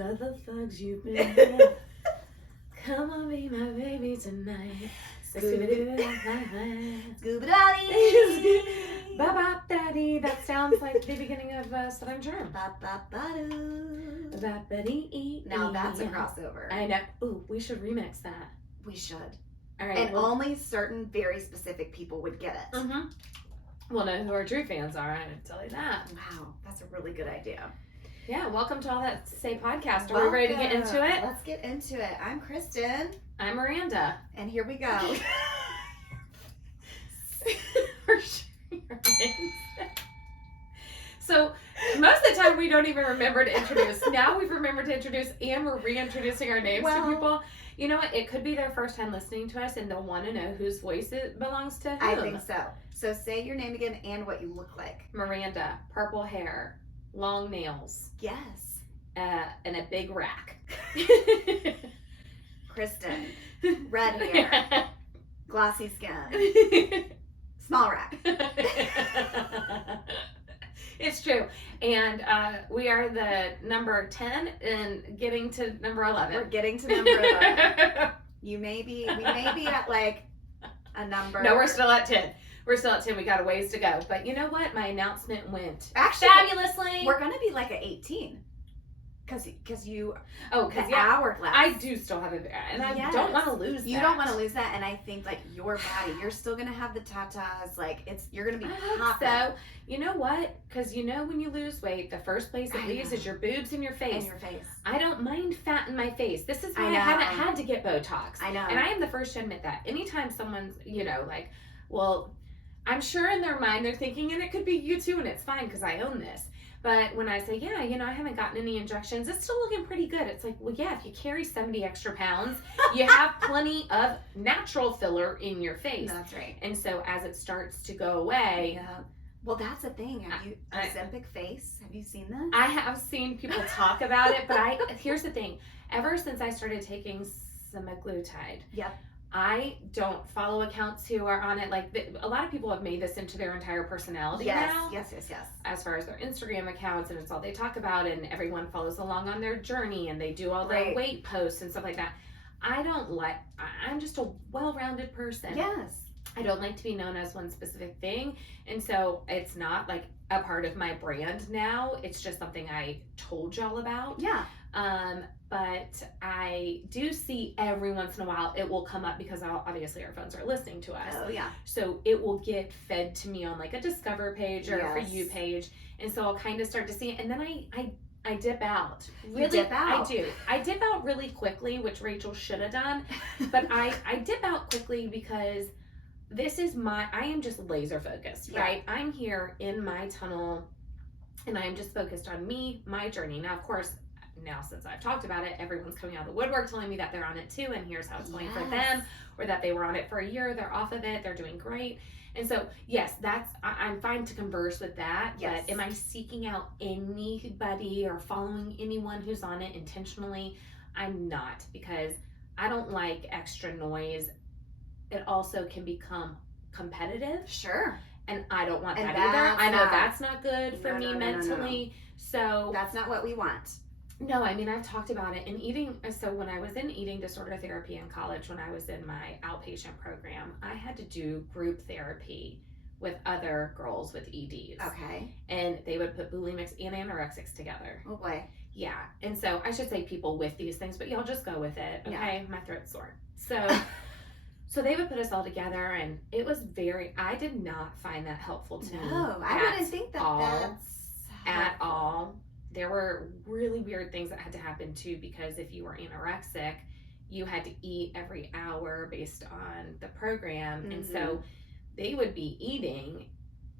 Other thugs you've been with. Come on, be my baby tonight. Scooby-Dotty. Bop daddy. That sounds like the beginning of Southern Charm. Ba-ba-ba-doo. Ba-ba-dee-ee-ee. Now that's a crossover. I know. Ooh, we should remix that. We should. All right. And only certain very specific people would get it. Mm-hmm. We'll know who our true fans are. I can tell you that. Wow, that's a really good idea. Yeah, welcome to All That to Say podcast. Are we ready to get into it? Let's get into it. I'm Kristen. I'm Miranda. And here we go. So, most of the time we don't even remember to introduce. Now we've remembered to introduce and we're reintroducing our names to people. You know what? It could be their first time listening to us and they'll want to know whose voice it belongs to whom. I think so. So say your name again and what you look like. Miranda, purple hair, long nails. Yes. And a big rack. Kristen, red hair, glossy skin, small rack. It's true. And we are the number 10 and getting to number 11. We're getting to number 11. We may be at like a number. No, we're still at 10. We're still at 10. We got a ways to go. But you know what? My announcement went actually fabulously. We're going to be like at 18. Because you, because hourglass. I do still have it, and I don't want to lose that. You don't want to lose that, and I think like your body, you're still gonna have the tatas. Like you're gonna be popping. So you know what? Because you know when you lose weight, the first place it leaves is your boobs and your face. And your face. I don't mind fat in my face. This is why I haven't had to get Botox. I know. And I am the first to admit that. Anytime someone's, like, well, I'm sure in their mind they're thinking, and it could be you too, and it's fine because I own this. But when I say, I haven't gotten any injections, it's still looking pretty good. It's like, well, yeah, if you carry 70 extra pounds, you have plenty of natural filler in your face. That's right. And so as it starts to go away. Yeah. Well, that's the thing. Have you, Ozempic face? Have you seen this? I have seen people talk about it, but here's the thing. Ever since I started taking semaglutide. Yep. I don't follow accounts who are on it. Like, a lot of people have made this into their entire personality now. Yes. As far as their Instagram accounts, and it's all they talk about, and everyone follows along on their journey, and they do all their weight posts and stuff like that. I'm just a well-rounded person. Yes. I don't like to be known as one specific thing, and so it's not like a part of my brand now. It's just something I told y'all about. Yeah. But I do see every once in a while it will come up because obviously our phones are listening to us. Oh, yeah. So it will get fed to me on like a Discover page or a For You page. And so I'll kind of start to see it. And then I dip out. Really, you dip out. I do. I dip out really quickly, which Rachel should have done. But I dip out quickly because I am just laser focused, right? I'm here in my tunnel and I'm just focused on me, my journey. Now, of course, since I've talked about it, everyone's coming out of the woodwork telling me that they're on it too, and here's how it's going for them, or that they were on it for a year, they're off of it, they're doing great. And so, yes, I'm fine to converse with that. Yes. But am I seeking out anybody or following anyone who's on it intentionally? I'm not, because I don't like extra noise. It also can become competitive. Sure. And I don't want that either. I know that's not good for me mentally. So that's not what we want. No, I mean, I've talked about it in eating. So when I was in eating disorder therapy in college, when I was in my outpatient program, I had to do group therapy with other girls with EDs. Okay. And they would put bulimics and anorexics together. Oh boy. Yeah. And so I should say people with these things, but y'all just go with it. Okay. Yeah. My throat's sore. So they would put us all together, and it was I did not find that helpful to me. No, I wouldn't think that's helpful. At all. There were really weird things that had to happen too, because if you were anorexic, you had to eat every hour based on the program. Mm-hmm. And so they would be eating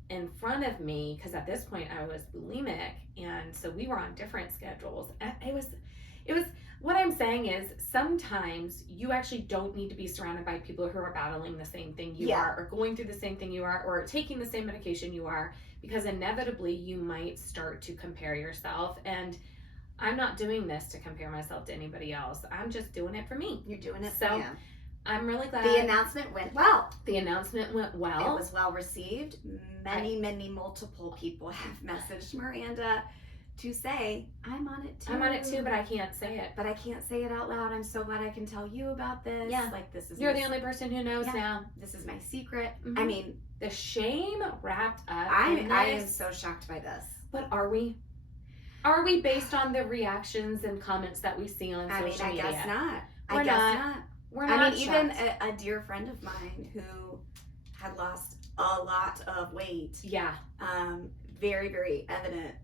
in front of me, because at this point I was bulimic, and so we were on different schedules. It was what I'm saying is sometimes you actually don't need to be surrounded by people who are battling the same thing you are, or going through the same thing you are, or taking the same medication you are, because inevitably you might start to compare yourself. And I'm not doing this to compare myself to anybody else. I'm just doing it for me. You're doing it for you. I'm really glad. The announcement went well. It was well received. Many multiple people have messaged Miranda to say, I'm on it too. I'm on it too, but I can't say it. But I can't say it out loud. I'm so glad I can tell you about this. Yeah. Like, this is You're the only person who knows now. This is my secret. Mm-hmm. I mean, the shame wrapped up. I am so shocked by this. But are we? Are we based on the reactions and comments that we see on social media? I guess not. We're I guess not. We're not. I mean, even a dear friend of mine who had lost a lot of weight. Yeah. Very, very evident.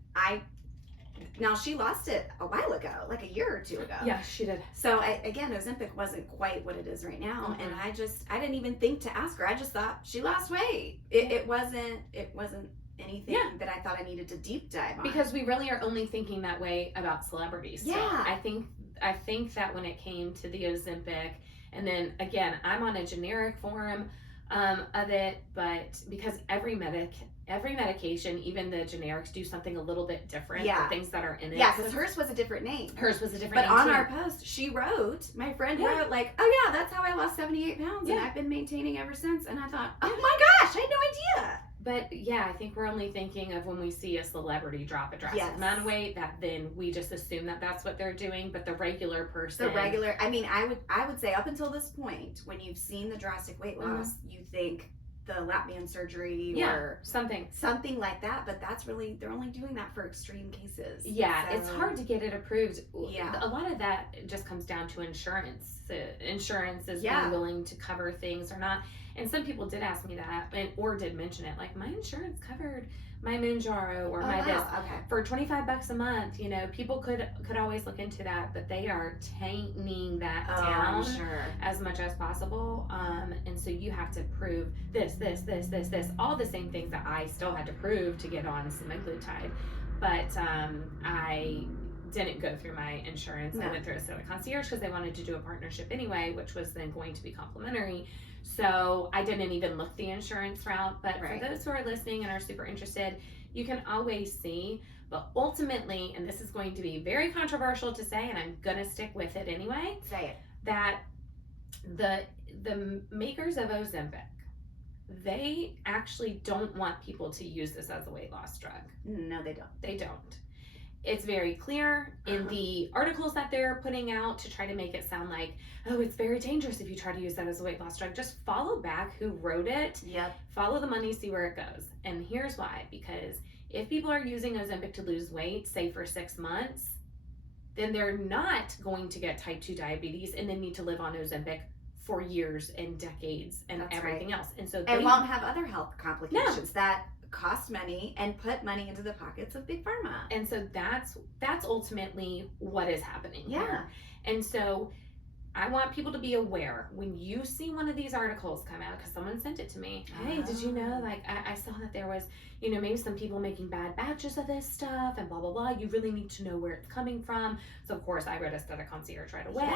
Now she lost it a while ago, like a year or two ago. Yeah, she did. So again, Ozempic wasn't quite what it is right now, Mm-hmm. and I didn't even think to ask her. I just thought she lost weight. It wasn't anything that I thought I needed to deep dive on. Because we really are only thinking that way about celebrities. Yeah. So I think that when it came to the Ozempic, and then again, I'm on a generic form of it, but because every medication, even the generics, do something a little bit different. Yeah. The things that are in it. Yeah, because hers was a different name. Hers was a different name. name. But on our post, my friend wrote like, oh yeah, that's how I lost 78 pounds, and I've been maintaining ever since. And I thought, oh my gosh, I had no idea. But yeah, I think we're only thinking of when we see a celebrity drop a drastic amount of weight, that then we just assume that that's what they're doing. But the regular person, I mean, I would say up until this point, when you've seen the drastic weight loss, you think the lap band surgery or something like that. But that's really, they're only doing that for extreme cases. Yeah, so it's hard to get it approved. Yeah, a lot of that just comes down to insurance. Insurance is being willing to cover things or not. And some people did ask me that, or did mention it, like, my insurance covered my Mounjaro or this for $25 a month. You know, people could always look into that, but they are tightening that down as much as possible. And so you have to prove this, all the same things that I still had to prove to get on semaglutide. But I didn't go through my insurance. I went through a concierge because they wanted to do a partnership anyway, which was then going to be complimentary. So I didn't even look the insurance route. But for those who are listening and are super interested, you can always see. But ultimately, and this is going to be very controversial to say, and I'm going to stick with it anyway. Say it. That the makers of Ozempic, they actually don't want people to use this as a weight loss drug. No, they don't. They don't. It's very clear in the articles that they're putting out to try to make it sound like, oh, it's very dangerous if you try to use that as a weight loss drug. Just follow back who wrote it. Yep. Follow the money, see where it goes. And here's why. Because if people are using Ozempic to lose weight, say for 6 months, then they're not going to get type 2 diabetes and then need to live on Ozempic for years and decades and everything else. And so they won't have other health complications that cost money and put money into the pockets of big pharma. And so that's ultimately what is happening here. And so I want people to be aware when you see one of these articles come out, because someone sent it to me. Hey, did you know, like, I saw that there was, you know, maybe some people making bad batches of this stuff and blah, blah, blah. You really need to know where it's coming from. So of course I registered a concierge right away.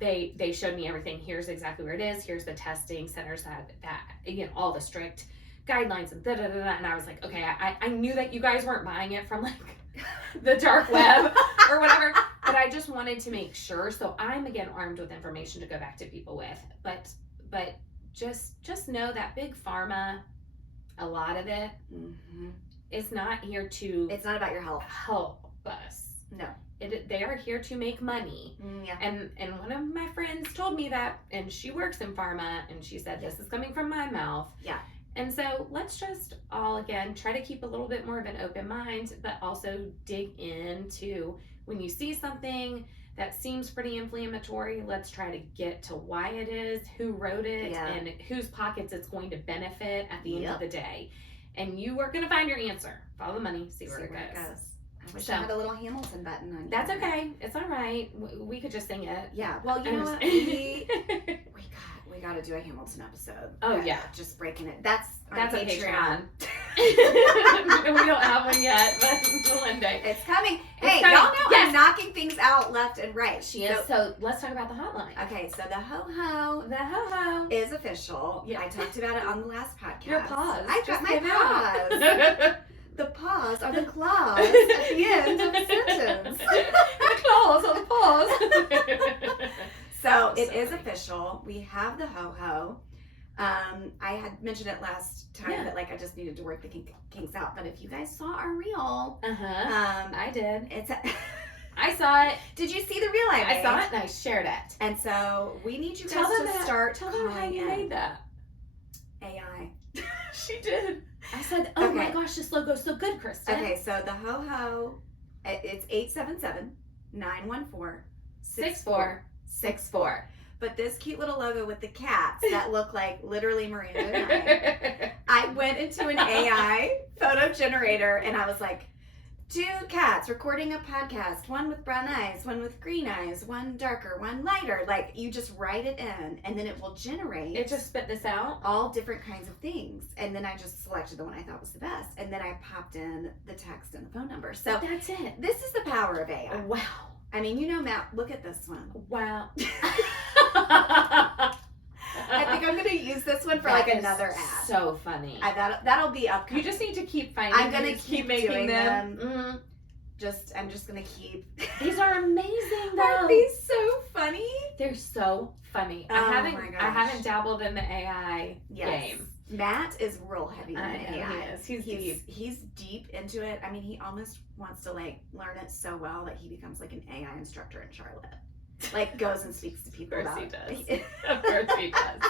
They showed me everything. Here's exactly where it is. Here's the testing centers that you know, all the strict guidelines and and I was like, okay, I knew that you guys weren't buying it from like the dark web or whatever, but I just wanted to make sure. So I'm again armed with information to go back to people with, but just know that big pharma, a lot of it is not here to, it's not about your health, help us. No. They are here to make money. And one of my friends told me that, and she works in pharma, and she said, this is coming from my mouth. And so let's just all, again, try to keep a little bit more of an open mind, but also dig into when you see something that seems pretty inflammatory, let's try to get to why it is, who wrote it, and whose pockets it's going to benefit at the end of the day. And you are going to find your answer. Follow the money, see where it goes. I wish I had a little Hamilton button on. That's okay. It's all right. We could just sing it. Yeah. Well, you know what? We got to do a Hamilton episode. Oh yeah. Just breaking it. That's a Patreon. We don't have one yet, but one day. It's coming. Hey, y'all know I'm knocking things out left and right. She is. So let's talk about the hotline. Okay, so the HoHo. The HoHo is official. I talked about it on the last podcast. Your pause. I got my pause. The pause are the claws at the end of the sentence. The claws are the pause. So it is official. We have the HoHo. I had mentioned it last time that like I just needed to work the kinks out. But if you guys saw our reel, I did. It's I saw it. Did you see the reel I made? I saw it and I shared it. And so we need you guys to start. Tell them how you made that. AI. She did. I said, oh my gosh, this logo's so good, Kristen. Okay, so the HoHo, it's 877-914-6464. But this cute little logo with the cats that look like literally Miranda and I went into an AI photo generator and I was like, 2 cats recording a podcast, one with brown eyes, one with green eyes, one darker, one lighter. Like, you just write it in and then it will generate. It just spit this out? All different kinds of things. And then I just selected the one I thought was the best. And then I popped in the text and the phone number. So that's it. This is the power of AI. Wow. I mean, you know, Matt, look at this one. Wow. I think I'm going to use this one for like another ad. So funny. That'll be upcoming. You just need to keep finding. I'm going to keep making them. Mm-hmm. I'm just going to keep. These are amazing though. Aren't these so funny? They're so funny. Oh, I haven't dabbled in the AI game. Matt is real heavy in the AI. He is. He's deep into it. I mean, he almost wants to like learn it so well that he becomes like an AI instructor in Charlotte. Like goes and speaks to people about it. Of course he does.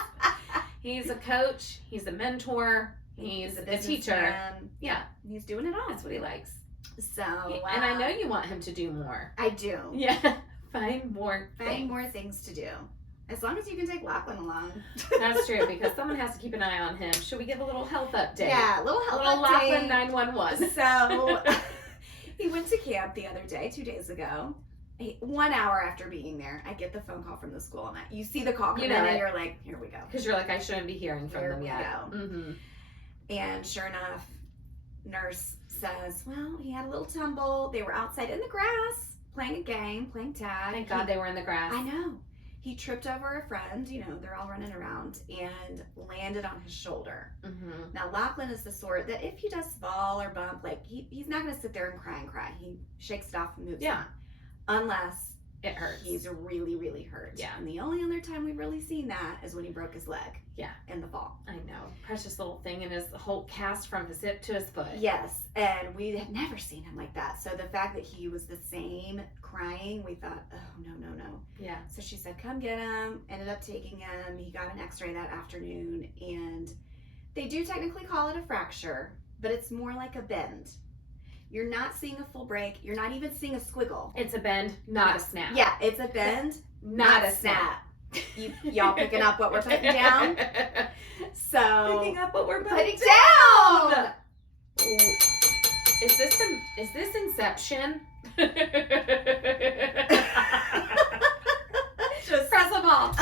He's a coach. He's a mentor. He's a teacher. Man. Yeah. He's doing it all. That's what he likes. So. And I know you want him to do more. I do. Yeah. Find more things to do. As long as you can take Lachlan along. That's true, because someone has to keep an eye on him. Should we give a little health update? Yeah, a little update. Lachlan 911. So, he went to camp the other day, 2 days ago. 1 hour after being there, I get the phone call from the school, and you see the call come in, and you're like, here we go. Because you're like, I shouldn't be hearing from them yet. Mm-hmm. And sure enough, nurse says, well, he had a little tumble. They were outside in the grass, playing a game, playing tag. Thank God they were in the grass. I know. He tripped over a friend, you know, they're all running around, and landed on his shoulder. Mm-hmm. Now, Lachlan is the sort that if he does fall or bump, like, he's not going to sit there and cry. He shakes it off and moves on. Unless it hurts. He's really, really hurt. Yeah. And the only other time we've really seen that is when he broke his leg. Yeah. In the fall. I know. Precious little thing, and his whole cast from his hip to his foot. Yes. And we had never seen him like that. So the fact that he was the same crying, we thought, oh, no. Yeah. So she said, come get him. Ended up taking him. He got an x-ray that afternoon. And they do technically call it a fracture, but it's more like a bend. You're not seeing a full break. You're not even seeing a squiggle. It's a bend, not a snap. Yeah, it's a bend, not a snap. Y'all picking up what we're putting down? So picking up what we're putting down. Is this Inception? Just press a ball.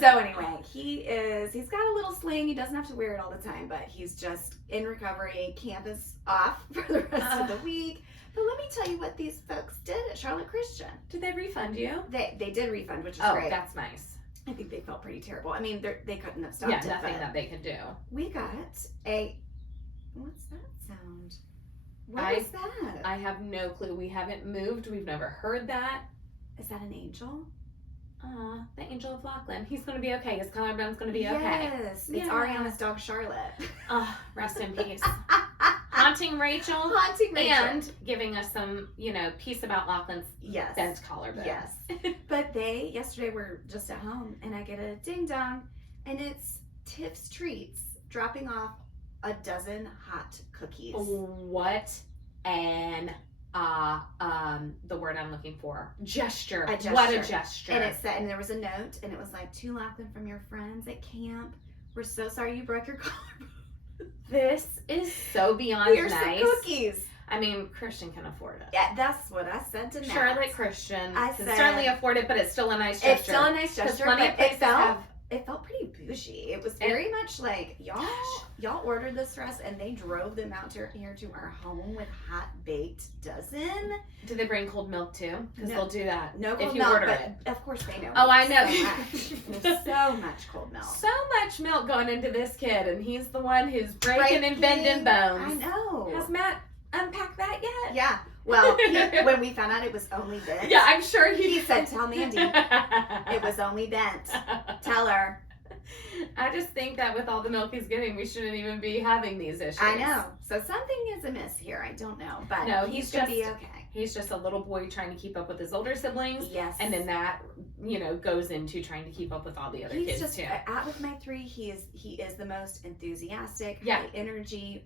So anyway, he's got a little sling. He doesn't have to wear it all the time, but he's just in recovery. Camp is off for the rest of the week. But let me tell you what these folks did at Charlotte Christian. Did they refund you? They did refund, which is great. Oh, that's nice. I think they felt pretty terrible. I mean, they couldn't have stopped it. Yeah, nothing that they could do. We got what's that sound? What is that? I have no clue. We haven't moved. We've never heard that. Is that an angel? The angel of Lachlan. He's going to be okay. His collarbone's going to be okay. Yes. It's Ariana's dog, Charlotte. Rest in peace. Haunting Rachel. And giving us some, peace about Lachlan's bent collarbone. Yes. But yesterday were just at home, and I get a ding dong, and it's Tiff's Treats dropping off a dozen hot cookies. What an the word I'm looking for. Gesture. What a gesture. And it said, and there was a note, and it was like, to Lachlan from your friends at camp. We're so sorry you broke your collarbone. This is so beyond Here's nice. Some cookies. I mean, Christian can afford it. Yeah, that's what I said to Matt. Charlotte Christian can certainly afford it, but it's still a nice gesture. It's still a nice gesture, but it felt pretty bougie. It was very much like, y'all ordered this for us, and they drove them out here to our home with hot baked dozen. Do they bring cold milk too? Because they'll do that. No cold if you milk, order but it. Of course they know. Oh, I know. There's so much cold milk. So much milk going into this kid, and he's the one who's breaking and bending bones. I know. Has Matt unpacked that yet? Yeah. Well, when we found out it was only bent. Yeah, I'm sure he said, tell Mandy it was only bent. Tell her. I just think that with all the milk he's getting, we shouldn't even be having these issues. I know. So something is amiss here. I don't know, but no, he's gonna be okay. He's just a little boy trying to keep up with his older siblings. Yes. And then that, goes into trying to keep up with all the other kids too. Out of my 3, he is the most enthusiastic, high energy,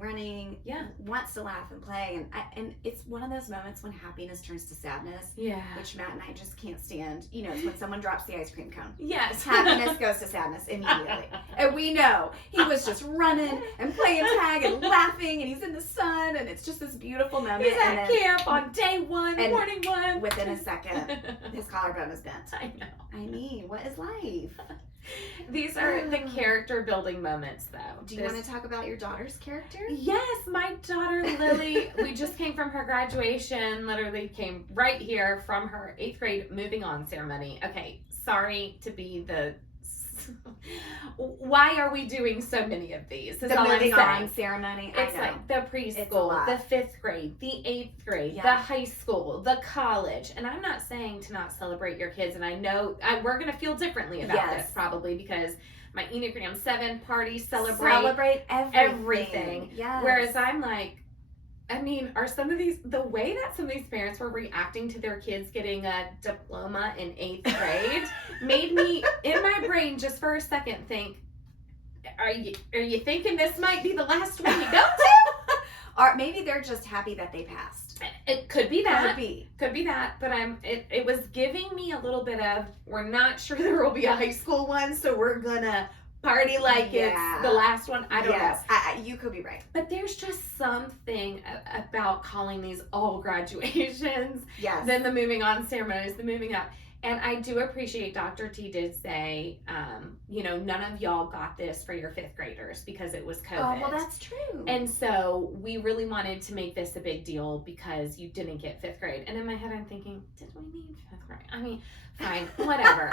running. Yeah. Wants to laugh and play, and it's one of those moments when happiness turns to sadness. Yeah. Which Matt and I just can't stand. It's when someone drops the ice cream cone. Yes. Happiness goes to sadness immediately. And we know he was just running and playing tag and laughing, and he's in the sun, and it's just this beautiful moment. He's at camp on day 1, morning 1. Within a second, his collarbone is bent. I know. I mean, what is life? These are the character building moments, though. Do you want to talk about your daughter's character? Yes, my daughter Lily, we just came from her graduation, literally came right here from her 8th grade moving on ceremony. Okay, sorry to be the... Why are we doing so many of these? The moving on ceremony. It's like the preschool, the 5th grade, the 8th grade, the high school, the college. And I'm not saying to not celebrate your kids. And I know we're going to feel differently about this probably because my Enneagram 7 party celebrate everything. Yes. Whereas I'm like, are some of these, the way that some of these parents were reacting to their kids getting a diploma in 8th grade made me, in my brain, just for a second think, are you thinking this might be the last one you go to? Or maybe they're just happy that they passed. It could be that. Could be that, but it was giving me a little bit of, we're not sure there will be a high school one, so we're gonna party like it's the last one. I don't know. You could be right. But there's just something about calling these all graduations. Yes. Then the moving on ceremonies, the moving up. And I do appreciate Dr. T did say, none of y'all got this for your 5th graders because it was COVID. Oh, well, that's true. And so we really wanted to make this a big deal because you didn't get 5th grade. And in my head, I'm thinking, did we need 5th grade? Fine, whatever.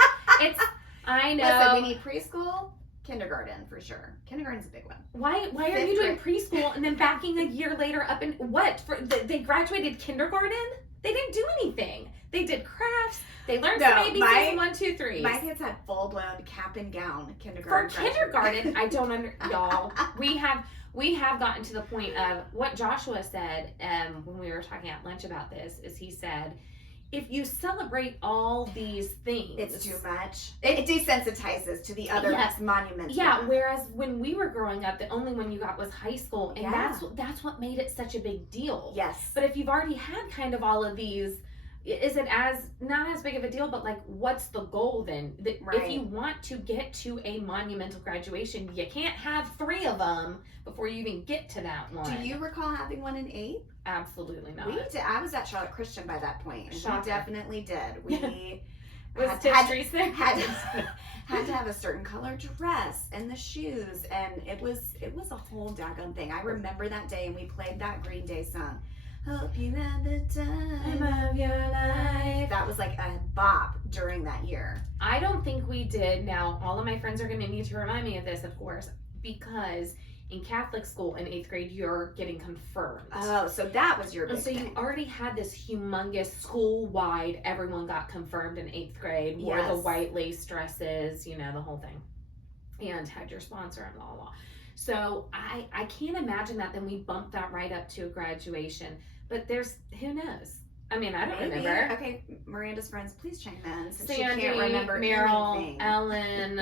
I know. Listen, we need preschool. Kindergarten for sure. Kindergarten's a big one. Why are you doing preschool and then backing a year later up in what? They graduated kindergarten? They didn't do anything. They did crafts. They learned some ABCs, 1, 2, 3. My kids had full blown cap and gown kindergarten. For kindergarten, I don't y'all. We have gotten to the point of what Joshua said when we were talking at lunch about this. Is he said, if you celebrate all these things, it's too much. It desensitizes to the other monuments. Yeah, whereas when we were growing up, the only one you got was high school, and that's what made it such a big deal. Yes. But if you've already had kind of all of these, is it not as big of a deal? But like, what's the goal then? If you want to get to a monumental graduation, you can't have 3 of them before you even get to that one. Do you recall having one in 8th? Absolutely not. We did. I was at Charlotte Christian by that point. And we definitely did. We had to have a certain color dress and the shoes, and it was a whole daggone thing. I remember that day, and we played that Green Day song. Hope you had the time of your life. That was like a bop during that year. I don't think we did. Now, all of my friends are going to need to remind me of this, of course, because in Catholic school in 8th grade, you're getting confirmed. Oh, so that was your big thing. You already had this humongous school-wide, everyone got confirmed in 8th grade, wore the white lace dresses, the whole thing, and had your sponsor and blah, blah, blah. So I can't imagine that. Then we bumped that right up to a graduation. But who knows? I don't remember. Okay, Miranda's friends, please chime in. Since Sandy, she can't remember Meryl, anything. Ellen,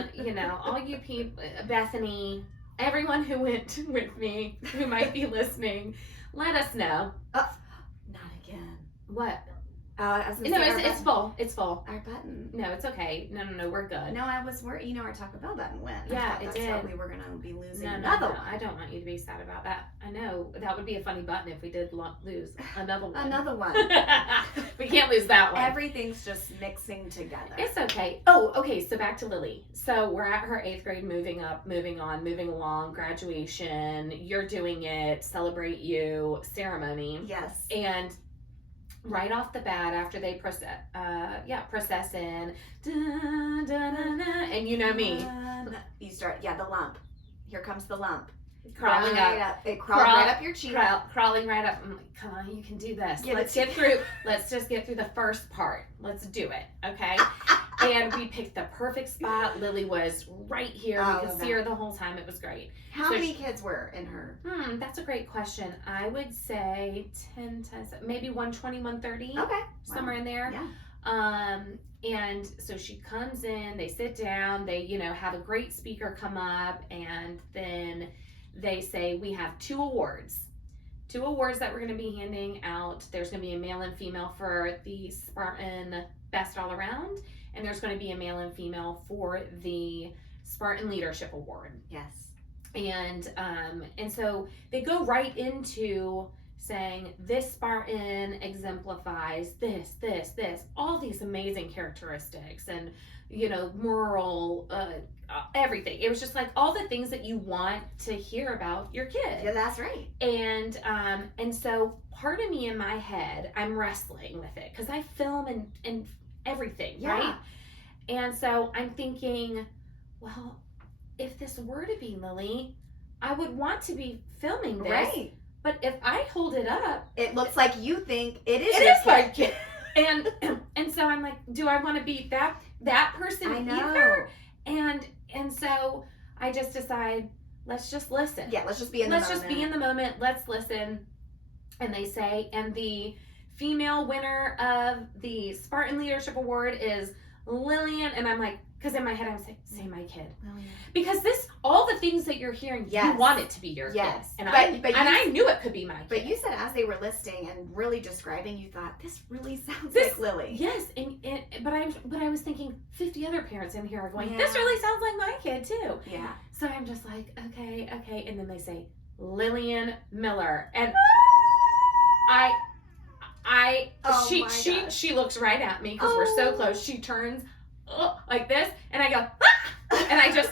all you people, Bethany, everyone who went with me, who might be listening, let us know. Not again. What? I was gonna say it's full. It's full. Our button. No, it's okay. No, we're good. No, our Taco Bell button went. Yeah, it did. That's what we were gonna be losing. No, I don't want you to be sad about that. I know that would be a funny button if we did lose another one. Another one. We can't lose that one. Everything's just mixing together. It's okay. Oh, okay. So back to Lily. So we're at her 8th grade, moving up, moving on, moving along, graduation. You're doing it. Celebrate you ceremony. Yes. And right off the bat, after they process in, and you know me. You start, the lump. Here comes the lump. Crawling up. It crawled right up your cheek. Crawling right up. I'm like, come on, you can do this. Let's just get through the first part. Let's do it, okay? And we picked the perfect spot. Lily was right here. We could see her the whole time. It was great. How many kids were in her? That's a great question. I would say 10 times, maybe 120, 130. Okay. Somewhere in there. Yeah. And so she comes in, they sit down, they, have a great speaker come up, and then they say, we have two awards that we're going to be handing out. There's going to be a male and female for the Spartan Best All Around, and there's going to be a male and female for the Spartan Leadership Award. Yes. And so they go right into saying this Spartan exemplifies this, all these amazing characteristics, and moral, everything. It was just like all the things that you want to hear about your kid. Yeah, that's right. And so part of me in my head, I'm wrestling with it because I film and everything, right? And so I'm thinking, well, if this were to be Lily, I would want to be filming this. Right. But if I hold it up, it looks like you think it is my kid. And so I'm like, do I want to be that person either? And so I just decide, let's just listen. Yeah, let's just be in the moment. Let's just be in the moment. Let's listen. And they say, and the female winner of the Spartan Leadership Award is Lillian. And I'm like, because in my head I'm saying, say my kid. Lillian. Because all the things that you're hearing, you want it to be your kid. And I knew it could be my kid. But you said as they were listing and really describing, you thought, this really sounds like Lily. Yes, but I was thinking 50 other parents in here are going, this really sounds like my kid too. Yeah. So I'm just like, okay. And then they say, Lillian Miller. And she looks right at me because we're so close. She turns like this, and I go, ah! And I just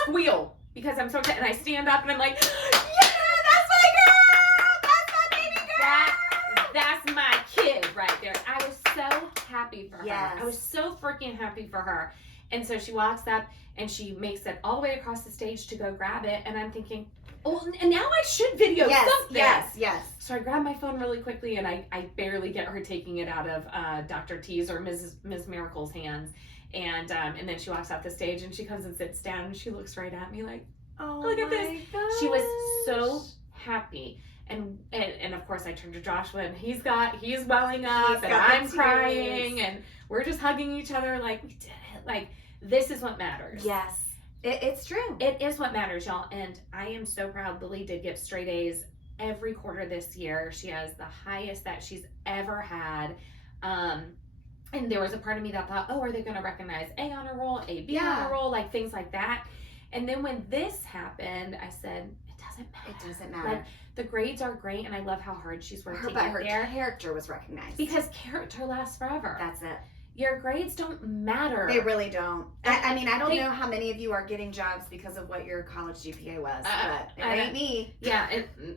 squeal because I'm so excited, and I stand up and I'm like, yeah, that's my girl, that's my baby girl, that's my kid right there. I was so happy for her. I was so freaking happy for her. And so she walks up and she makes it all the way across the stage to go grab it, and I'm thinking, oh, and now I should video something. Yes. So I grab my phone really quickly, and I barely get her taking it out of Dr. T's or Ms. Miracle's hands. And then she walks off the stage, and she comes and sits down, and she looks right at me like, oh, look at this. Gosh. She was so happy. And of course I turned to Joshua, and he's welling up, and I'm crying, and we're just hugging each other like, we did it. Like, this is what matters. Yes. It's true. It is what matters, y'all. And I am so proud. Lily did get straight A's every quarter this year. She has the highest that she's ever had. And there was a part of me that thought, oh, are they going to recognize A on a roll, A, B on a roll, like things like that. And then when this happened, I said, it doesn't matter. It doesn't matter. Like, the grades are great, and I love how hard she's worked to but get her there. character was recognized. Because character lasts forever. That's it. Your grades don't matter. They really don't. I mean, I don't know how many of you are getting jobs because of what your college GPA was, but it ain't me. Yeah,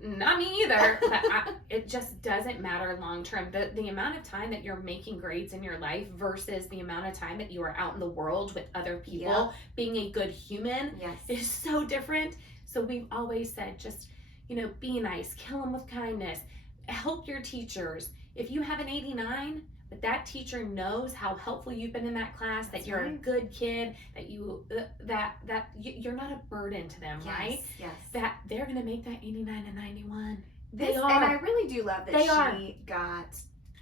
not me either. But it just doesn't matter long term. The amount of time that you're making grades in your life versus the amount of time that you are out in the world with other people, being a good human, is so different. So we've always said, just, be nice, kill them with kindness, help your teachers. If you have an 89, but that teacher knows how helpful you've been in that class, that you're a good kid, that you're not a burden to them, right? Yes. That they're going to make that 89 and 91. They are. And I really do love that she got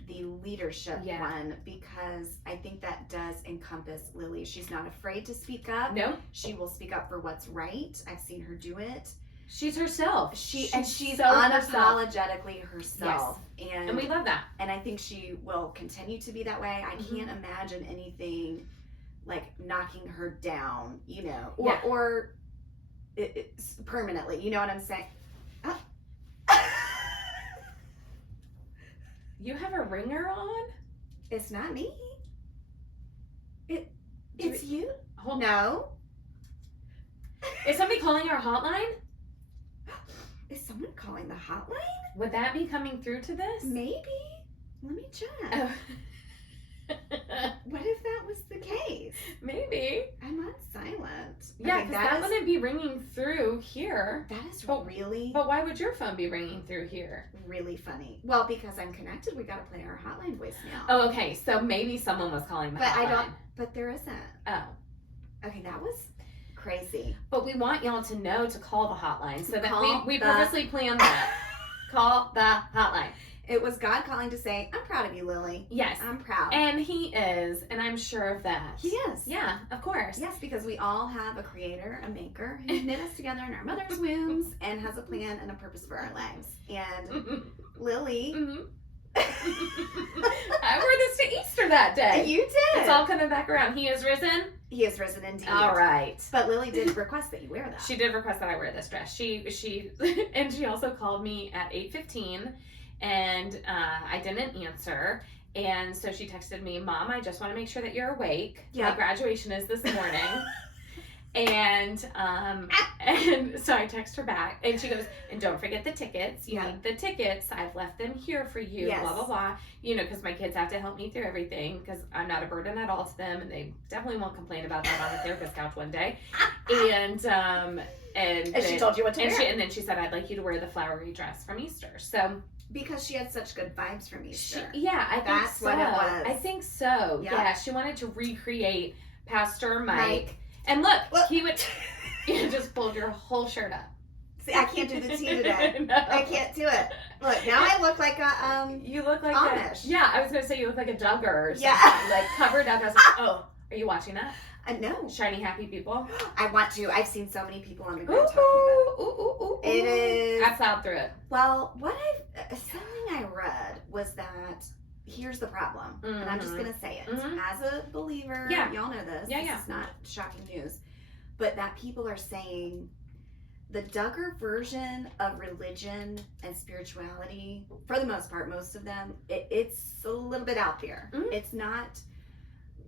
the leadership one, because I think that does encompass Lily. She's not afraid to speak up. No. She will speak up for what's right. I've seen her do it. She's herself. She's so unapologetically herself. Yes. And we love that. And I think she will continue to be that way. I can't imagine anything like knocking her down, or it's permanently. You know what I'm saying? Oh. You have a ringer on? It's not me. It's you. Hold no. Is somebody calling our hotline? Is someone calling the hotline? Would that be coming through to this? Maybe. Let me check. Oh. What if that was the case? Maybe. I'm on silent. Yeah, because that wouldn't be ringing through here. That is But why would your phone be ringing through here? Really funny. Well, because I'm connected, we got to play our hotline voicemail. Oh, okay. So maybe someone was calling the hotline. But there isn't. Oh. Okay, that was crazy. But we want y'all to know to call the hotline so that we purposely planned that. Call the hotline. It was God calling to say, I'm proud of you, Lily. Yes. I'm proud. And he is, and I'm sure of that. He is. Yeah, of course. Yes, because we all have a creator, a maker, who knit us together in our mother's wombs and has a plan and a purpose for our lives. And Lily... I wore this to Easter that day. You did. It's all coming back around. He is risen. He is risen indeed. All right. But Lily did request that you wear that. She did request that I wear this dress. She and she also called me at 8:15, and I didn't answer. And so she texted me, Mom, I just want to make sure that you're awake. My graduation is this morning. And so I text her back, and she goes, and don't forget the tickets. You need the tickets. I've left them here for you. Yes. Blah blah blah. You know, because my kids have to help me through everything because I'm not a burden at all to them, and they definitely won't complain about that on the therapist couch one day. And she told you what to wear. And then she said, I'd like you to wear the flowery dress from Easter. So. Because she had such good vibes from Easter. That's what it was. I think so. Yeah, she wanted to recreate Pastor Mike. And look, he would. You just pulled your whole shirt up. See, I can't do the T today. No. I can't do it. Look, now I look like a You look like Amish. I was gonna say you look like a Duggar or something. Like covered up. I was like, oh, are you watching that? No. Shiny Happy People. I want to. I've seen so many people on the group talking about it. It is. I plowed through it. Well, something I read was that. Here's the problem, and I'm just going to say it. As a believer, y'all know this. This is not shocking news. But that people are saying the Duggar version of religion and spirituality, for the most part, most of them, it's a little bit out there. It's not,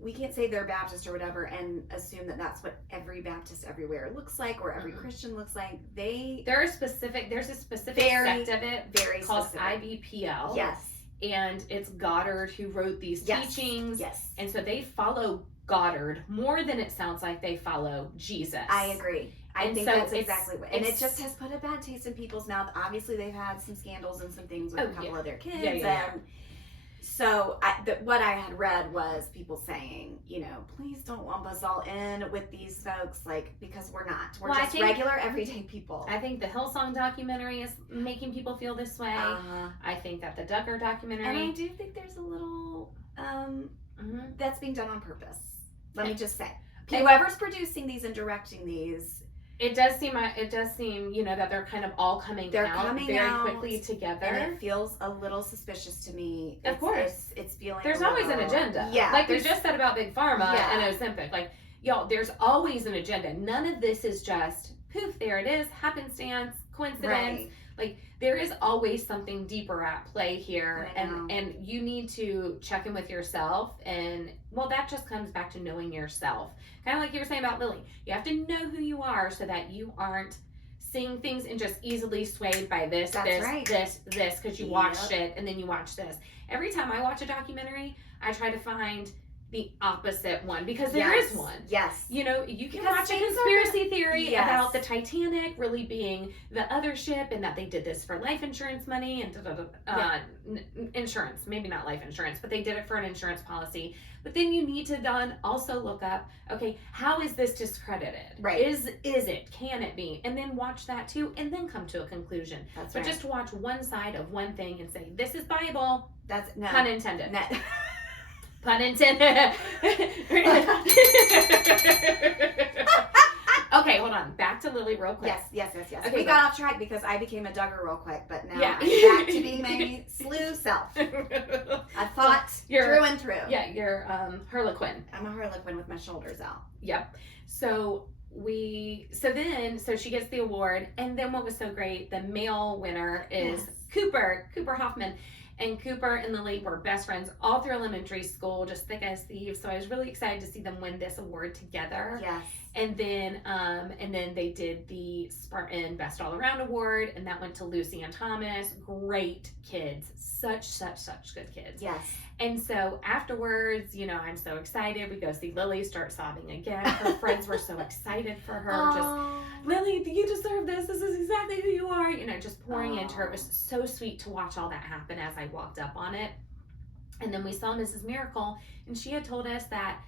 we can't say they're Baptist or whatever and assume that that's what every Baptist everywhere looks like or every Christian looks like. There's a specific sect of it called IBPL. Yes. And it's Goddard who wrote these teachings. Yes. And so they follow Goddard more than it sounds like they follow Jesus. I agree. I think that's exactly what. And it just has put a bad taste in people's mouth. Obviously, they've had some scandals and some things with a couple of their kids. And so what I had read was people saying, please don't lump us all in with these folks, like, because we're not. We're just regular, everyday people. I think the Hillsong documentary is making people feel this way. I think that the Duggar documentary. And I do think there's a little that's being done on purpose. Let me just say. Whoever's producing these and directing these. It does seem, that they're kind of all coming out very quickly together. And it feels a little suspicious to me. Of course. It's feeling there's always an agenda. Yeah. Like we just said about Big Pharma and Ozempic. Like, y'all, there's always an agenda. None of this is just, poof, there it is, happenstance, coincidence. Right. Like, there is always something deeper at play here. And you need to check in with yourself. And, well, that just comes back to knowing yourself. Kind of like you were saying about Lily. You have to know who you are so that you aren't seeing things and just easily swayed by this, because you watched it and then you watch this. Every time I watch a documentary, I try to find the opposite one because there is one. Yes. You can watch a conspiracy theory about the Titanic really being the other ship and that they did this for life insurance money and insurance, maybe not life insurance, but they did it for an insurance policy. But then you need to then also look up, okay, how is this discredited? Right. Is it? Can it be? And then watch that too and then come to a conclusion. That's but just to watch one side of one thing and say, this is Bible. That's no. Pun intended. Pun intended. Okay, hold on. Back to Lily real quick. Yes. Okay, we got off track because I became a Duggar real quick, but now I'm back to being my slew self. I thought through and through. Yeah, you're Harlequin. I'm a Harlequin with my shoulders out. Yep. So she gets the award, and then what was so great, the male winner is Cooper Hoffman. And Cooper and Lily were best friends all through elementary school, just thick as thieves. So I was really excited to see them win this award together. Yes. And then they did the Spartan Best All Around Award, and that went to Lucy and Thomas. Great kids, such good kids. Yes. And so afterwards, you know, I'm so excited. We go see Lily start sobbing again. Her friends were so excited for her. Just, Lily, you deserve this. This is exactly who you are. You know, just pouring into her. It was so sweet to watch all that happen as I walked up on it. And then we saw Mrs. Miracle, and she had told us that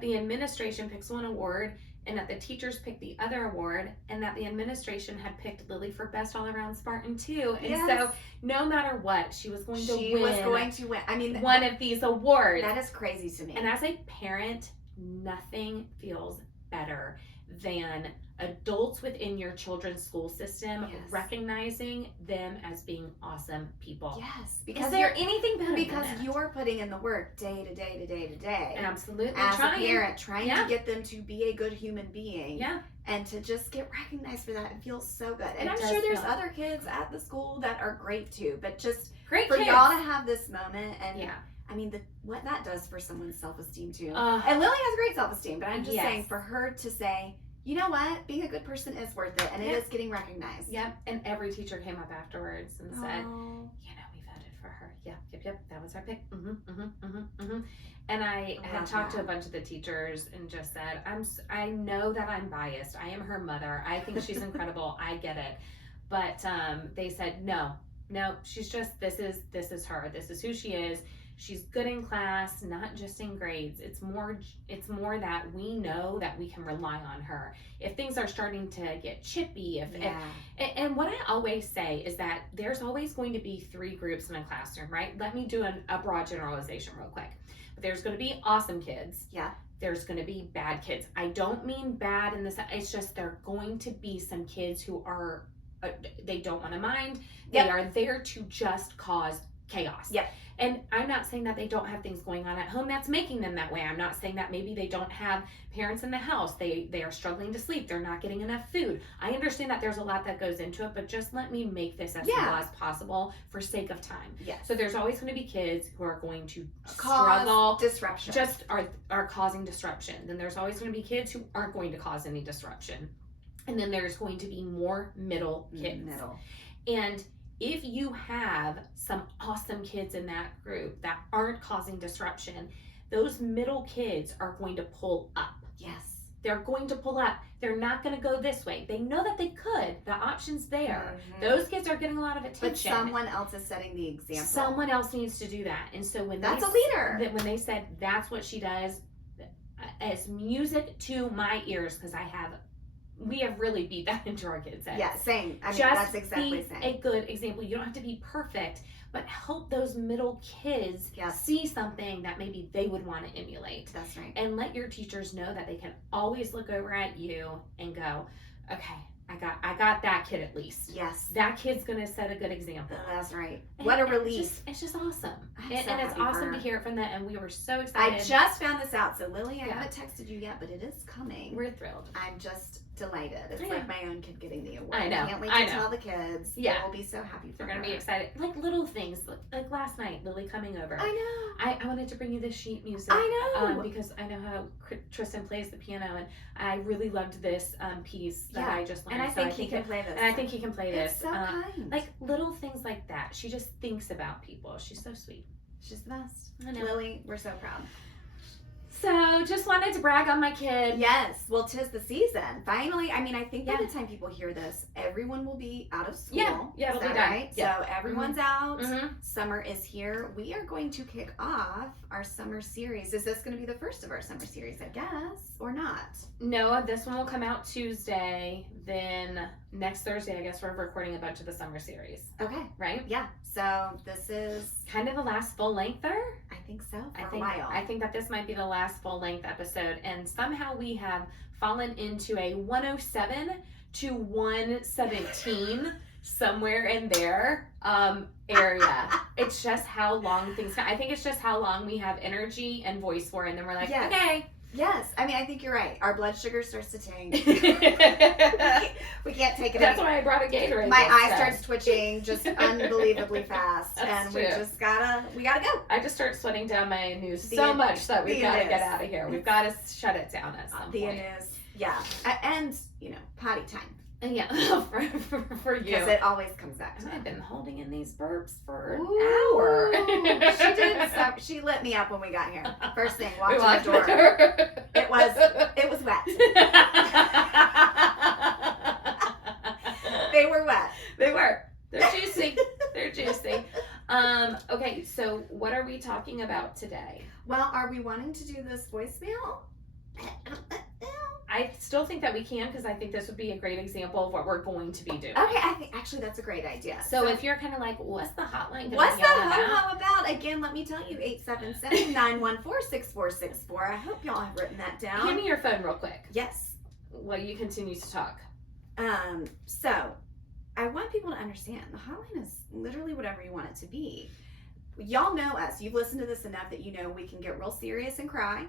the administration picks one award, and that the teachers picked the other award, and that the administration had picked Lily for Best All-Around Spartan too. And so no matter what, she was going to win. I mean, one of these awards. That is crazy to me. And as a parent, nothing feels better than adults within your children's school system recognizing them as being awesome people. Yes, because you're anything better because you're putting in the work day to day to day to day. Absolutely, as a parent, trying to get them to be a good human being. Yeah. And to just get recognized for that, it feels so good. And It I'm does sure there's feel- other kids at the school that are great too, but just Great for kids. y'all to have this moment, and Yeah. I mean, what that does for someone's self-esteem too. Uh, And Lily has great self-esteem, but I'm just Yes. saying for her to say, you know what, being a good person is worth it, and it is getting recognized. Yep. And every teacher came up afterwards and said, Oh. you know, we voted for her. Yep. That was our pick. And I had love talked to a that. bunch of the teachers and just said, I know that I'm biased. I am her mother. I think she's incredible. I get it. But they said, no, she's just, this is her. This is who she is. She's good in class, not just in grades. It's more that we know that we can rely on her. If things are starting to get chippy, and what I always say is that there's always going to be 3 groups in a classroom, right? Let me do a broad generalization real quick. There's going to be awesome kids. Yeah. There's going to be bad kids. I don't mean bad in this. It's just there are going to be some kids who are, they don't want to mind. They are there to just cause chaos. Yep. And I'm not saying that they don't have things going on at home that's making them that way. I'm not saying that maybe they don't have parents in the house. They are struggling to sleep. They're not getting enough food. I understand that there's a lot that goes into it, but just let me make this as simple as possible for sake of time. Yes. So there's always going to be kids who are going to Cause disruption. just are causing disruption. Then there's always going to be kids who aren't going to cause any disruption. And then there's going to be more middle kids. And if you have some awesome kids in that group that aren't causing disruption, those middle kids are going to pull up. Yes. They're going to pull up. They're not going to go this way. They know that they could. The option's there. Mm-hmm. Those kids are getting a lot of attention. But someone else is setting the example. Someone else needs to do that. And so when that's a leader. When they said that's what she does, as music to my ears, because we have really beat that into our kids' heads. Yeah, same. I mean, just that's exactly be same. a good example. You don't have to be perfect, but help those middle kids see something that maybe they would want to emulate. That's right. And let your teachers know that they can always look over at you and go, okay, I got that kid at least. Yes. That kid's gonna set a good example. That's right. What a relief. It's just awesome. I'm And so it's happy awesome for to her. hear it from them, and we were so excited. I just found this out. So Lily, I haven't texted you yet, but it is coming. We're thrilled. I'm just delighted. It's Yeah. like my own kid getting the award. I know. I can't wait I to know. tell the kids. Yeah. They will be so happy for They're her. gonna be excited. Like little things, like last night, Lily coming over. I know. I wanted to bring you this sheet music. I know. Because I know how Tristan plays the piano, and I really loved this piece that I just learned. And I think he can play this. And I think he can play this. It's so kind. Like little things like that. She just thinks about people. She's so sweet. She's the best. I know. Lily, we're so proud. So just wanted to brag on my kid. Yes. Well, 'tis the season. Finally, I mean, I think by the time people hear this, everyone will be out of school. Yeah, it'll Is be that done. right? Yeah. So everyone's out. Mm-hmm. Summer is here. We are going to kick off our summer series. Is this going to be the first of our summer series, I guess, or not? No, this one will come out Tuesday. Then next Thursday, I guess we're recording a bunch of the summer series. Okay. Right? Yeah. So this is kind of the last full lengther. I think so. For a while. I think that this might be the last full length episode, and somehow we have fallen into a 107 to 117 somewhere in there area. It's just how long things. I think it's just how long we have energy and voice for, and then we're like, okay. Yes, I mean, I think you're right. Our blood sugar starts to tank. We can't take it. That's why I brought a Gatorade. My eye starts twitching just unbelievably fast, That's and true. we gotta go. I just start sweating down my news so much that we've got to get out of here. We've got to shut it down at some point. The news, yeah, and potty time. Yeah, for you. Because it always comes back to I've been holding in these burps for an Ooh, hour. She did. She lit me up when we got here. First thing, walked We to walked the door. the door. It was wet. They were wet. They were. They're juicy. They're juicy. Okay, so what are we talking about today? Well, are we wanting to do this voicemail? I still think that we can, because I think this would be a great example of what we're going to be doing. Okay, I think actually that's a great idea. So if you're kind of like, what's the hotline? What's the HoHo about? Again, let me tell you, 877-914-6464. I hope y'all have written that down. Give me your phone real quick Yes. while you continue to talk. So I want people to understand the hotline is literally whatever you want it to be. Y'all know us. You've listened to this enough that you know we can get real serious and cry,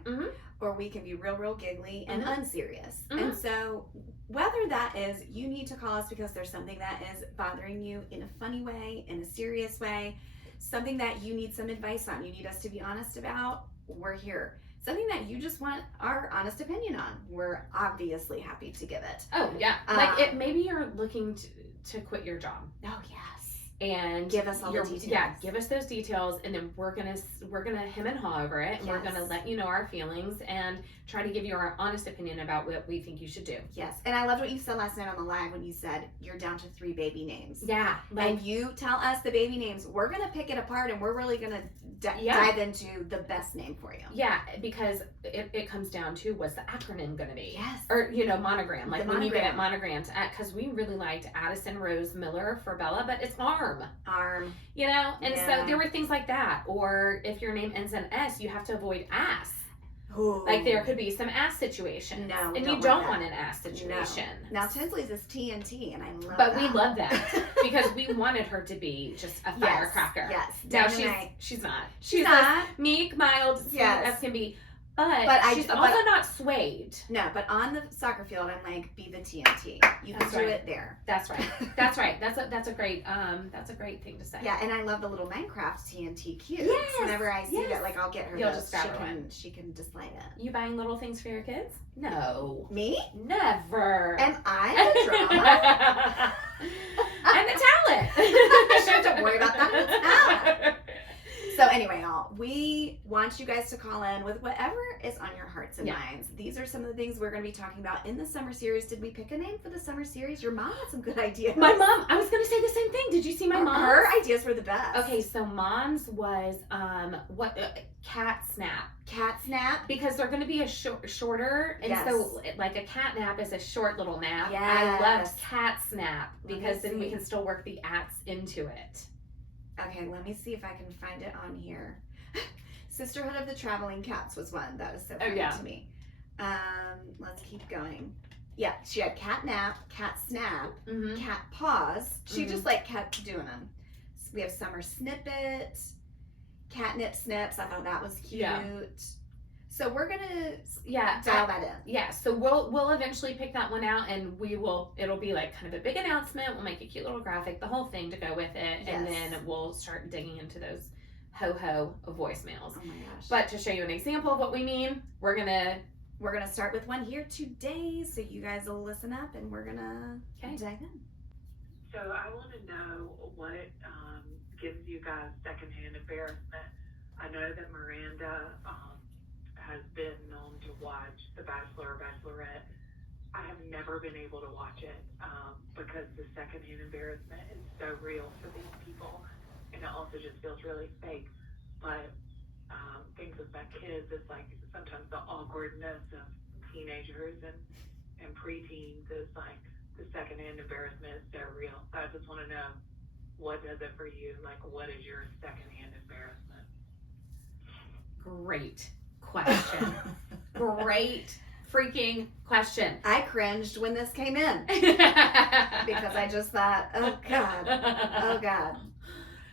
or we can be real giggly and unserious. And so whether that is you need to call us because there's something that is bothering you in a funny way, in a serious way, something that you need some advice on, you need us to be honest about, we're here. Something that you just want our honest opinion on, we're obviously happy to give it. Oh, yeah. Like, maybe you're looking to quit your job. Oh, yes. And give us all the details. Yeah, give us those details, and then we're gonna hem and haw over it, and we're gonna let you know our feelings and try to give you our honest opinion about what we think you should do. Yes, and I loved what you said last night on the live when you said you're down to 3 baby names. Yeah, and you tell us the baby names. We're gonna pick it apart, and we're really gonna dive into the best name for you. Yeah, because it comes down to what's the acronym gonna be? Yes, or monogram. Like when you get it monogrammed, because we really liked Addison Rose Miller for Bella, but it's ARM. And so there were things like that. Or if your name ends in S, you have to avoid ass. Ooh. Like there could be some ass situations. No, and you don't want an ass situation. No. Now Tinsley's is TNT, and I love but that. we love that because we wanted her to be just a firecracker. Yes. Now she's not. She's not meek, mild, sweet as can be. But she's also not swayed. No, but on the soccer field, I'm like, be the TNT. You can do it there. That's right. That's right. That's a great thing to say. Yeah, and I love the little Minecraft TNT cubes. Yes. Whenever I see that, like I'll get her. You'll just grab her one. She can display it. You buying little things for your kids? No. Me? Never. Am I the drama? And the talent. I shouldn't have to worry about that. It's talent. So anyway, y'all, we want you guys to call in with whatever is on your hearts and minds. These are some of the things we're going to be talking about in the summer series. Did we pick a name for the summer series? Your mom had some good ideas. My mom, I was going to say the same thing. Did you see my mom? Her ideas were the best. Okay, so mom's was cat snap. Cat snap? Because they're going to be a shorter, and so like a cat nap is a short little nap. Yes. I loved cat snap because then we can still work the ats into it. Okay, let me see if I can find it on here. Sisterhood of the Traveling Cats was one. That was so funny to me. Let's keep going. Yeah, she had cat nap, cat snap, cat pause. She just like kept doing them. So we have summer snippet, catnip snips. I thought that was cute. Yeah. So we're gonna dial that in. Yeah, so we'll eventually pick that one out, and it'll be like kind of a big announcement. We'll make a cute little graphic, the whole thing to go with it, and then we'll start digging into those HoHo voicemails. Oh my gosh. But to show you an example of what we mean, we're gonna start with one here today, so you guys will listen up, and we're gonna dive in. So I want to know what gives you guys secondhand embarrassment. I know that Miranda has been known to watch The Bachelor or Bachelorette. I have never been able to watch it because the secondhand embarrassment is so real for these people, and it also just feels really fake. But things with my kids, it's like sometimes the awkwardness of teenagers and preteens is like the secondhand embarrassment is so real. So I just want to know, what does it for you? Like, what is your secondhand embarrassment? Great question. Great freaking question. I cringed when this came in because I just thought, oh God.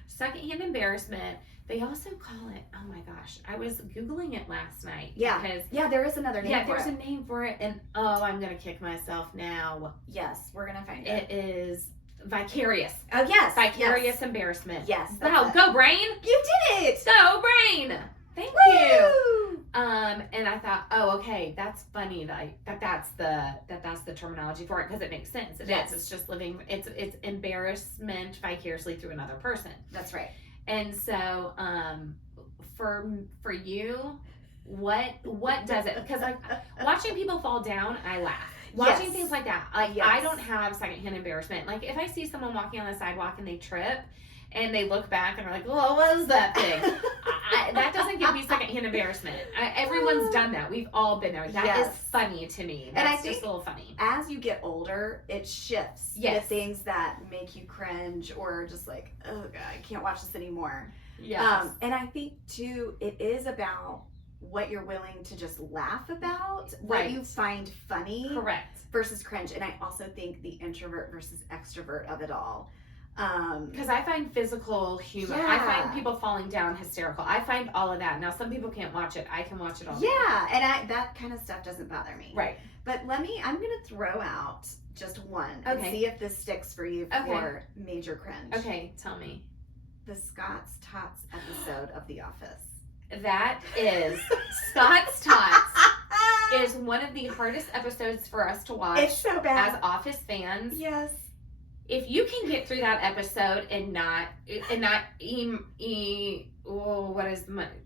Secondhand embarrassment. They also call it, oh my gosh, I was Googling it last night. Yeah. Because, there is another name for it. Yeah, there's a name for it, and I'm going to kick myself now. Yes, we're going to find it. It is vicarious. Oh, yes. Vicarious embarrassment. Yes. Wow, go brain. You did it. Go brain. Thank you. And I thought, oh, okay, that's funny that's the terminology for it, because it makes sense. It's just living. It's embarrassment vicariously through another person. That's right. And so, for you, what does it? Because like watching people fall down, I laugh. Watching things like that, like I don't have secondhand embarrassment. Like if I see someone walking on the sidewalk and they trip, and they look back and are like, well, what was that thing? That doesn't give me secondhand embarrassment. Everyone's done that. We've all been there. That is funny to me. That's, and I think just a little funny. As you get older, it shifts. The things that make you cringe or just like, oh God, I can't watch this anymore. Yes. And I think too, it is about what you're willing to just laugh about, what you find funny. Correct. Versus cringe. And I also think the introvert versus extrovert of it all. Because I find physical humor. I find people falling down hysterical. I find all of that. Now, some people can't watch it. I can watch it all. Yeah, and that kind of stuff doesn't bother me. Right. But I'm going to throw out just one and see if this sticks for you for major cringe. Okay, tell me. The Scott's Tots episode of The Office. That is Scott's Tots is one of the hardest episodes for us to watch. It's so bad. As Office fans. Yes. If you can get through that episode and not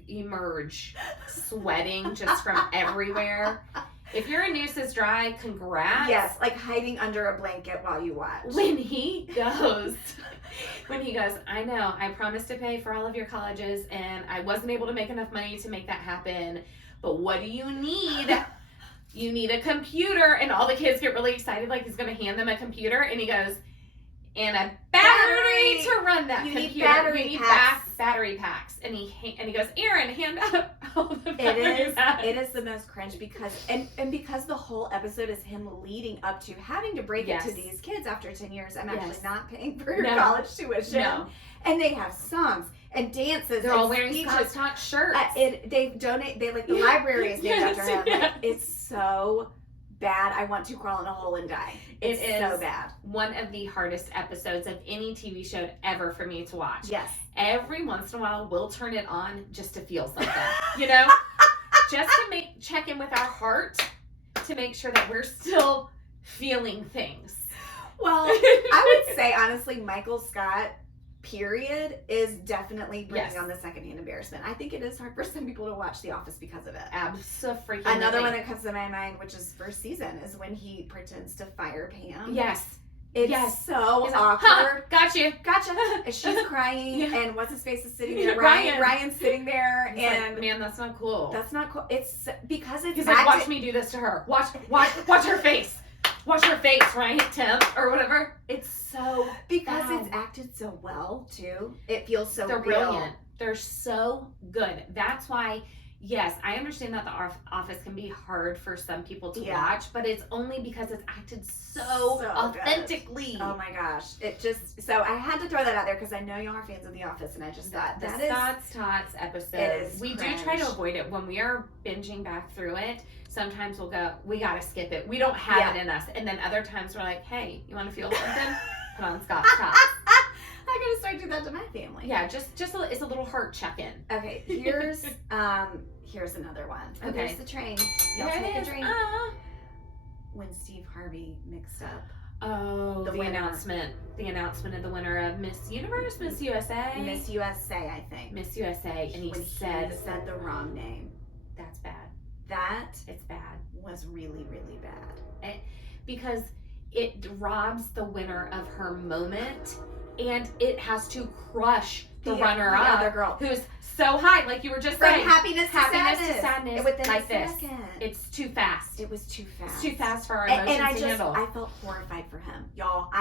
emerge sweating just from everywhere. If your noose is dry, congrats. Yes, like hiding under a blanket while you watch. When he goes, I know, I promised to pay for all of your colleges and I wasn't able to make enough money to make that happen. But what do you need? You need a computer. And all the kids get really excited, like he's going to hand them a computer. And he goes, and a battery to run that computer. You need battery packs. And he goes, Aaron, hand up all the battery packs. It is the most cringe because because the whole episode is him leading up to having to break it to these kids after 10 years. I'm actually not paying for your college tuition. No. And they have songs and dances. They're all wearing Scott's Tots shirts. The library is named after him. Like, it's so bad. I want to crawl in a hole and die. It's so bad. One of the hardest episodes of any TV show ever for me to watch. Yes. Every once in a while, we'll turn it on just to feel something, just to check in with our heart to make sure that we're still feeling things. Well, I would say honestly, Michael Scott, period, is definitely bringing on the secondhand embarrassment. I think it is hard for some people to watch The Office because of it. Absolutely. Another one that comes to my mind, which is first season, is when he pretends to fire Pam. Yes. It's so awkward. Gotcha. And she's crying, and what's his face is sitting there. Ryan's sitting there, and like, man, that's not cool. That's not cool. It's because it's like, watch me do this to her. Watch her face. Watch her face, right, Tim, or whatever. It's so because it's acted so well too. It feels so They're real. Brilliant. They're so good. That's why. Yes, I understand that The Office can be hard for some people to watch, but it's only because it's acted so authentically. Good. Oh my gosh. So I had to throw that out there because I know y'all are fans of The Office, and I just thought that is Scott's Tots episode. We do try to avoid it when we are binging back through it. Sometimes we'll go, we gotta skip it. We don't have it in us. And then other times we're like, hey, you want to feel something? Put on Scott's Tots. I'm gonna start doing that to my family. Yeah, it's a little heart check-in. Okay, here's another one. Oh, there's the train. There it is. When Steve Harvey mixed up. Oh, the announcement of the winner of Miss Universe, Miss USA. Miss USA, I think. Miss USA, and he said the wrong name. That's bad. It's bad. Was really, really bad. Because it robs the winner of her moment, and it has to crush the runner-up, the other girl, who's so high, like you were just saying. From happiness to sadness. Within like this. It's too fast. It was too fast. It's too fast for our emotions to handle. I felt horrified for him, y'all.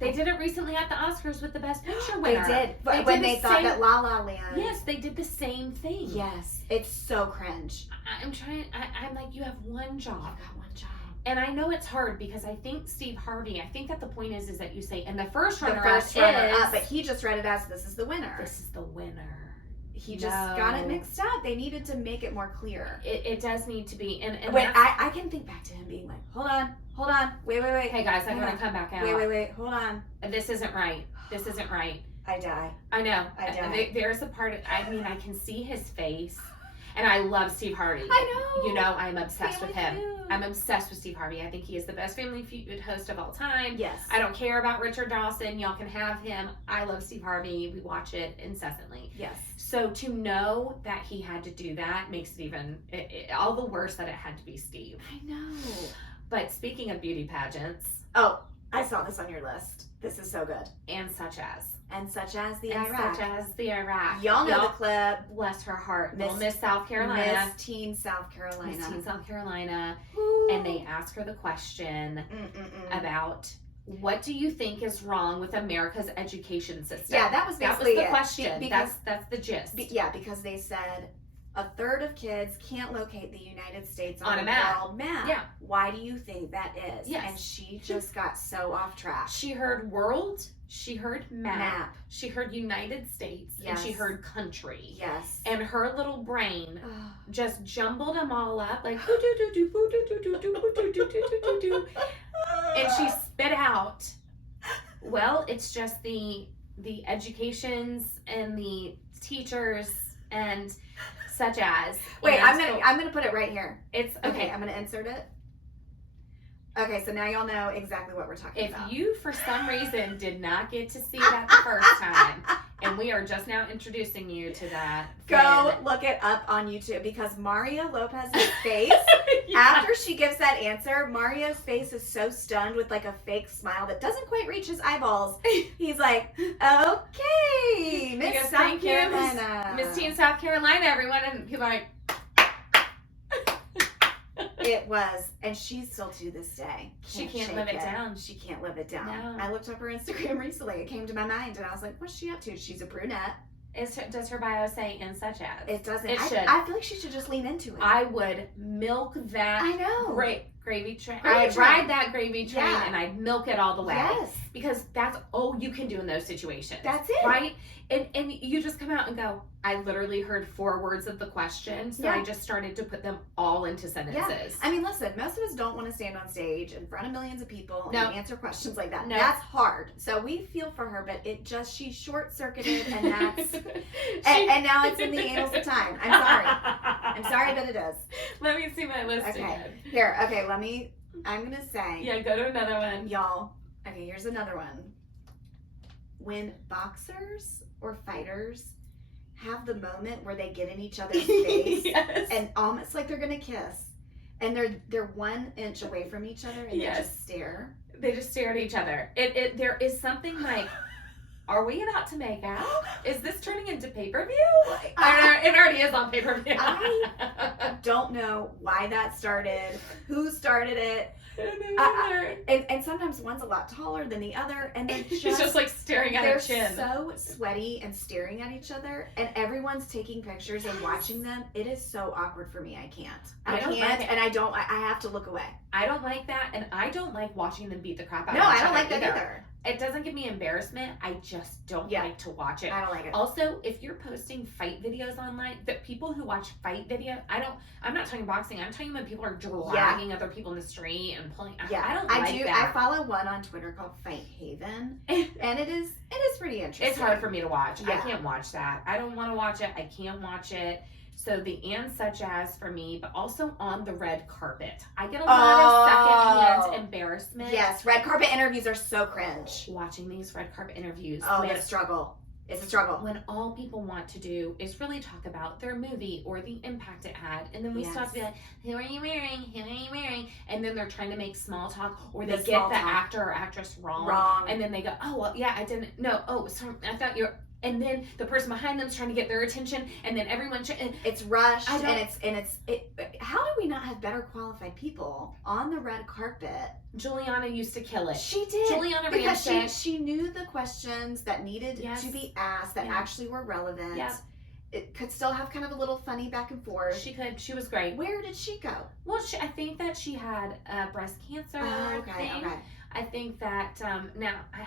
They did it recently at the Oscars with the Best Picture winner. They did. But when they thought that La La Land. Yes, they did the same thing. Yes. It's so cringe. I'm like, you have one job. You got one job. And I know it's hard because I think Steve Harvey, I think that the point is that you say, and the first runner up, but he just read it as this is the winner. This is the winner. He just got it mixed up. They needed to make it more clear. It does need to be. And wait, I can think back to him being like, hold on, wait. Hey guys, I'm gonna come back out. Wait, hold on. This isn't right. I die. I know. I die. There's a part of, I can see his face. And I love Steve Harvey. I know. You know, I'm obsessed Family with him. Feud. I'm obsessed with Steve Harvey. I think he is the best Family Feud host of all time. Yes. I don't care about Richard Dawson. Y'all can have him. I love Steve Harvey. We watch it incessantly. Yes. So to know that he had to do that makes it even all the worse that it had to be Steve. I know. But speaking of beauty pageants. Oh, I saw this on your list. This is so good. And such as the Iraq. Y'all know the clip. Bless her heart. Miss South Carolina. Miss Teen South Carolina. Miss Teen South Carolina. Ooh. And they ask her the question about what do you think is wrong with America's education system? Yeah, that was basically the question. Because, that's the gist. Because they said a third of kids can't locate the United States on a world map. Yeah. Why do you think that is? Yes. And she just got so off track. She heard world, she heard map. She heard United States, and she heard country. Yes. And her little brain just jumbled them all up like and she spit out, well, it's just the educations and the teachers and such as. Wait, I'm gonna put it right here. It's okay. I'm gonna insert it. Okay, so now y'all know exactly what we're talking about. If you, for some reason, did not get to see that the first time, and we are just now introducing you to that, go look it up on YouTube, because Mario Lopez's face, after she gives that answer, Mario's face is so stunned with like a fake smile that doesn't quite reach his eyeballs. He's like, okay, Miss South Carolina. Miss Teen South Carolina, everyone. And people are like, it was, and she still to this day she can't live it down. She can't live it down. No. I looked up her Instagram recently. It came to my mind, and I was like, what's she up to? She's a brunette. Does her bio say "and such as"? It doesn't. It should. I feel like she should just lean into it. I would milk that. I know. Gravy train. Gravy I'd train. ride that gravy train, and I'd milk it all the way. Yes. Because that's all you can do in those situations. That's it. Right? And you just come out and go, I literally heard 4 words of the question, so I just started to put them all into sentences. Yeah. I mean, listen, most of us don't want to stand on stage in front of millions of people and answer questions like that. No. That's hard. So we feel for her, but she short-circuited, and that's and now it's in the annals of time. I'm sorry. I'm sorry that it is. Let me see my list again. Here, okay, I'm going to say. Yeah, go to another one. Y'all, okay, here's another one. When boxers or fighters have the moment where they get in each other's face and almost like they're gonna kiss, and they're 1 inch away from each other, and they just stare. They just stare at each other. There is something like, are we about to make out? Is this turning into pay-per-view? It already is on pay-per-view. I don't know why that started, who started it. And sometimes one's a lot taller than the other, and they're just like staring at her chin. They're so sweaty and staring at each other, and everyone's taking pictures and watching them. It is so awkward for me. I can't. I have to look away. I don't like that, and I don't like watching them beat the crap out of each other. No, I don't like that either. It doesn't give me embarrassment. I just don't like to watch it. I don't like it. Also, if you're posting fight videos online, the people who watch fight video, I'm not talking boxing. I'm talking when people are dragging other people in the street and pulling. Yeah, I don't like that. I follow one on Twitter called Fight Haven, and it is pretty interesting. It's hard for me to watch. Yeah. I can't watch that. I don't want to watch it. I can't watch it. So the and such as for me, but also on the red carpet. I get a lot of secondhand embarrassment. Yes, red carpet interviews are so cringe. Watching these red carpet interviews. Oh, it's a struggle. It's a struggle. When all people want to do is really talk about their movie or the impact it had. And then we stop to be like, who are you wearing? Who are you wearing? And then they're trying to make small talk, or they get the actor or actress wrong. And then they go, oh, well, yeah, I didn't. No, oh, sorry, I thought you're. And then the person behind them is trying to get their attention, and then everyone. It's rushed, and it's. How do we not have better qualified people on the red carpet? Juliana used to kill it. She did. Juliana because she knew the questions that needed to be asked that actually were relevant. Yeah. It could still have kind of a little funny back and forth. She could. She was great. Where did she go? Well, I think that she had breast cancer. Okay. I think that now I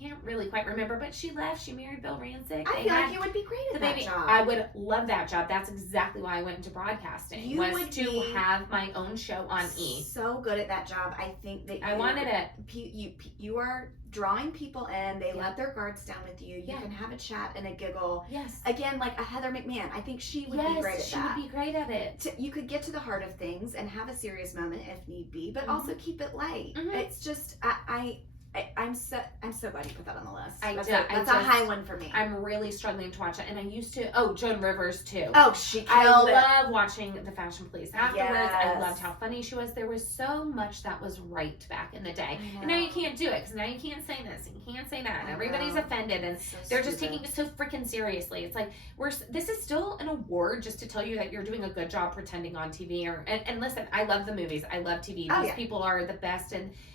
can't really quite remember, but she left. She married Bill Rancic. I feel like you would be great at that job. I would love that job. That's exactly why I went into broadcasting. You would to have my own show on E. So good at that job. I think that I wanted it. You are drawing people in. They Yeah. let their guards down with you. You Yeah. can have a chat and a giggle. Yes. Again, like a Heather McMahon. I think she would be Yes, great at she that. would be great at it. You could get to the heart of things and have a serious moment if need be, but Mhm. also keep it light. Mhm. It's just I'm so glad you put that on the list. That's I a high one for me. I'm really struggling to watch it, and I used to. Oh, Joan Rivers too. Oh, she I killed it. love watching the Fashion Police afterwards. I Yes. loved how funny she was. There was so much that was right back in the day. I And now you know. can't do it because now you can't say this and you can't say that, and I everybody's know. offended, and So they're just stupid. taking it so freaking seriously. It's like this is still an award just to tell you that you're doing a good job pretending on TV. And listen, I love the movies. I love TV. Oh, These yeah. people are the best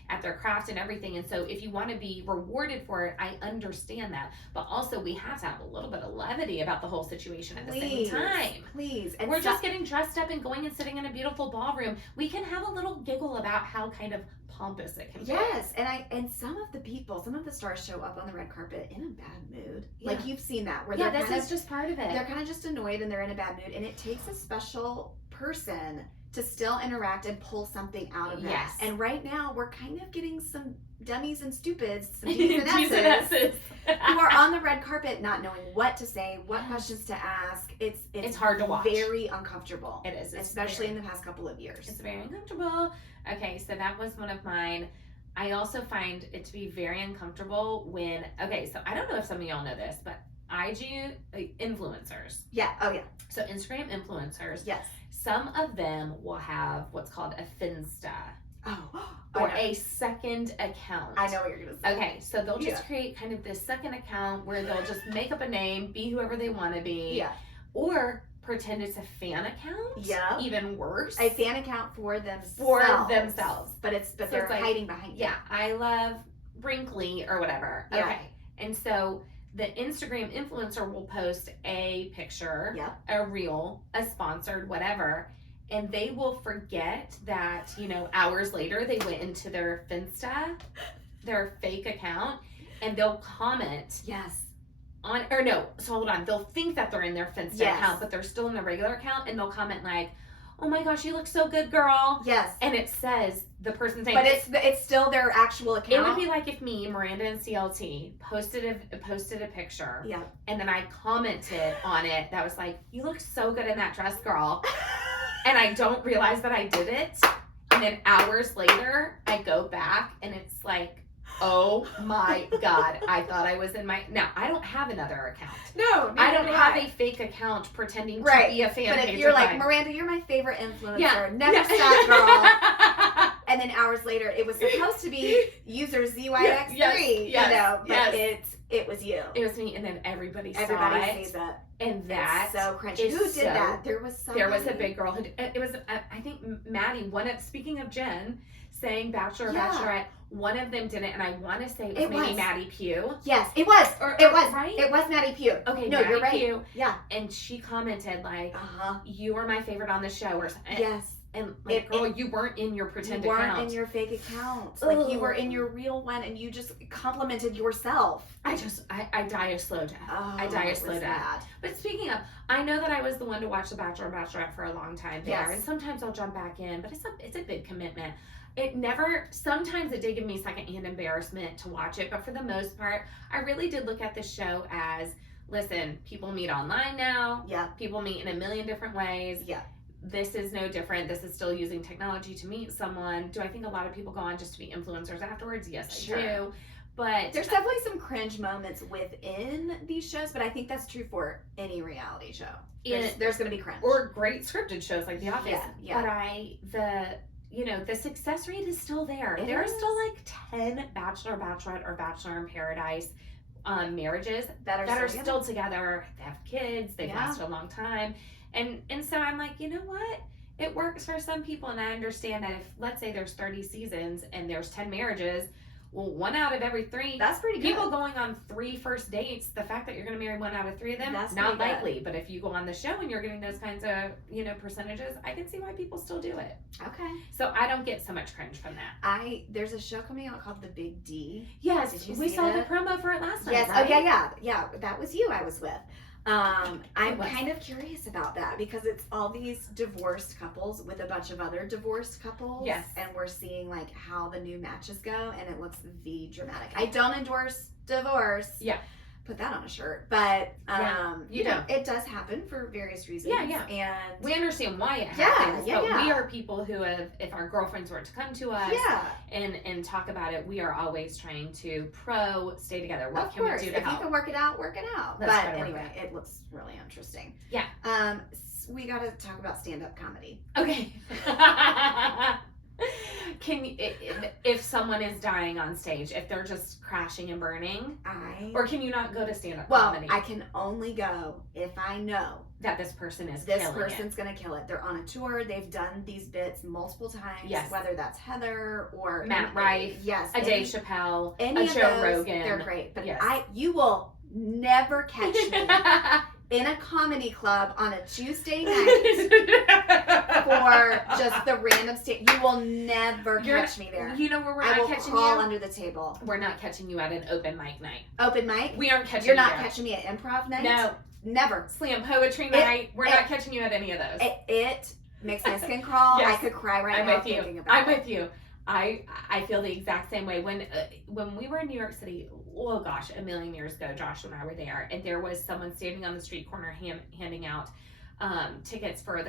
at their craft and everything. And so if you want to be rewarded for it, I understand that. But also we have to have a little bit of levity about the whole situation at the same time. Please. And We're just getting dressed up and going and sitting in a beautiful ballroom. We can have a little giggle about how kind of pompous it can be. Yes, and some of the stars show up on the red carpet in a bad mood. Yeah. Like you've seen that where Yeah, they're this kind is of just part of it. they're kind of just annoyed and they're in a bad mood, and it takes a special person to still interact and pull something out of that. Yes. And right now we're kind of getting some dummies and stupids, some D's D's and and S's, S's. who are on the red carpet not knowing what to say, what questions to ask. It's hard to watch. Very uncomfortable. It is. Especially in the past couple of years. It's very uncomfortable. Okay, so that was one of mine. I also find it to be very uncomfortable when, so I don't know if some of y'all know this, but IG influencers. Yeah. Oh yeah. So Instagram influencers. Yes. Some of them will have what's called a Finsta Oh. or a second account. I know what you're gonna say. Okay, so they'll just Yeah. create kind of this second account where they'll just make up a name, be whoever they want to be, Yeah. or pretend it's a fan account. Yeah. Even worse. A fan account for themselves. But So they're it's like, hiding behind it. Yeah, I love Brinkley or whatever. Yeah. Okay, and so the Instagram influencer will post a picture, Yep. a reel, a sponsored whatever, and they will forget that, hours later they went into their Finsta, their fake account, and they'll comment Yes. on, so hold on, they'll think that they're in their Finsta Yes. account, but they're still in their regular account, and they'll comment like, oh my gosh, you look so good, girl. Yes. And it says the person's name. But it's still their actual account. It would be like if me, Miranda and CLT, posted a picture, Yeah. and then I commented on it that was like, you look so good in that dress, girl. And I don't realize that I did it. And then hours later, I go back and it's like, oh my God, I thought I was in my. Now, I don't have another account. No, I don't have a fake account pretending to Right. be a fan But page if you're of like, mine. Miranda, you're my favorite influencer. Yeah. Never Yeah. stop, girl. And then hours later, it was supposed to be user ZYX3, yes, but yes. it was you. It was me, and then everybody saw Everybody it. sees that. And that It's so cringy. is Who did so- that? There was a big girl who it was I think Maddie, speaking of Jen saying Bachelor Yeah. Bachelorette, one of them did it, and I want to say it was It maybe was. Maddie Pugh. Yes, it was. It was. right. It was Maddie Pugh. Okay, No, Maddie you're right. Pugh, Yeah. and she commented like, Uh-huh. "You were my favorite on the show," or something. Yes. And like, girl, you weren't in your pretend You weren't account. in your fake account. Like you were Ugh. in your real one, and you just complimented yourself. I die a slow death. Oh, I die a it slow was death. bad. But speaking of, I know that I was the one to watch The Bachelor and Bachelorette for a long time there, Yes. and sometimes I'll jump back in, but it's a big commitment. Sometimes it did give me secondhand embarrassment to watch it, but for the most part, I really did look at the show as, listen, people meet online now. Yeah. People meet in a million different ways. Yeah. This is no different. This is still using technology to meet someone. Do I think a lot of people go on just to be influencers afterwards? Yes, I Sure. do. But There's definitely some cringe moments within these shows, but I think that's true for any reality show. There's going to be cringe. or great scripted shows like The Office. Yeah. But the success rate is still there. It There are is. still like 10 Bachelor, Bachelorette, or Bachelor in Paradise marriages that are still together. They have kids. They've Yeah. lasted a long time. And so I'm like, you know what? It works for some people, and I understand that if, let's say there's 30 seasons and there's 10 marriages, well, 1 out of every 3 That's pretty good. people going on 3 first dates, the fact that you're going to marry 1 out of 3 of them, That's not pretty good. likely. But if you go on the show and you're getting those kinds of, percentages, I can see why people still do it. Okay. So I don't get so much cringe from that. There's a show coming out called The Big D. Yes, Did you we see saw it? the promo for it last night. Yes. Right? Oh yeah. That was you I was with. I'm kind of curious about that because it's all these divorced couples with a bunch of other divorced couples. Yes. And we're seeing like how the new matches go, and it looks the dramatic. I don't endorse divorce. Yeah. Put that on a shirt, but you know, it does happen for various reasons. Yeah. And we understand why it happens, yeah. we are people who have, if our girlfriends were to come to us and talk about it, we are always trying to stay together. What can we do to help? If you can work it out, work it out. Let's but try to work anyway, it out. it looks really interesting. Yeah. We got to talk about stand-up comedy. Okay. If someone is dying on stage, if they're just crashing and burning, or can you not go to stand-up comedy? I can only go if I know that this person is gonna kill it. They're on a tour. They've done these bits multiple times. Yes. Whether that's Heather or Matt Rife, yes, Dave Chappelle, any a of Joe those, Rogan. they're great. But yes. you will never catch me in a comedy club on a Tuesday night for just the random stage. You will never catch me there. You know where we're not catching you? I will crawl under the table. We're not catching you at an open mic night. Open mic? We aren't catching You're you not there. catching me at improv night? No. Never. Slam poetry night. We're not catching you at any of those. It makes my skin crawl. Yes. I could cry right now thinking about it. I'm with you. I feel the exact same way. When we were in New York City, oh gosh, a million years ago, Josh and I were there, and there was someone standing on the street corner handing out tickets for I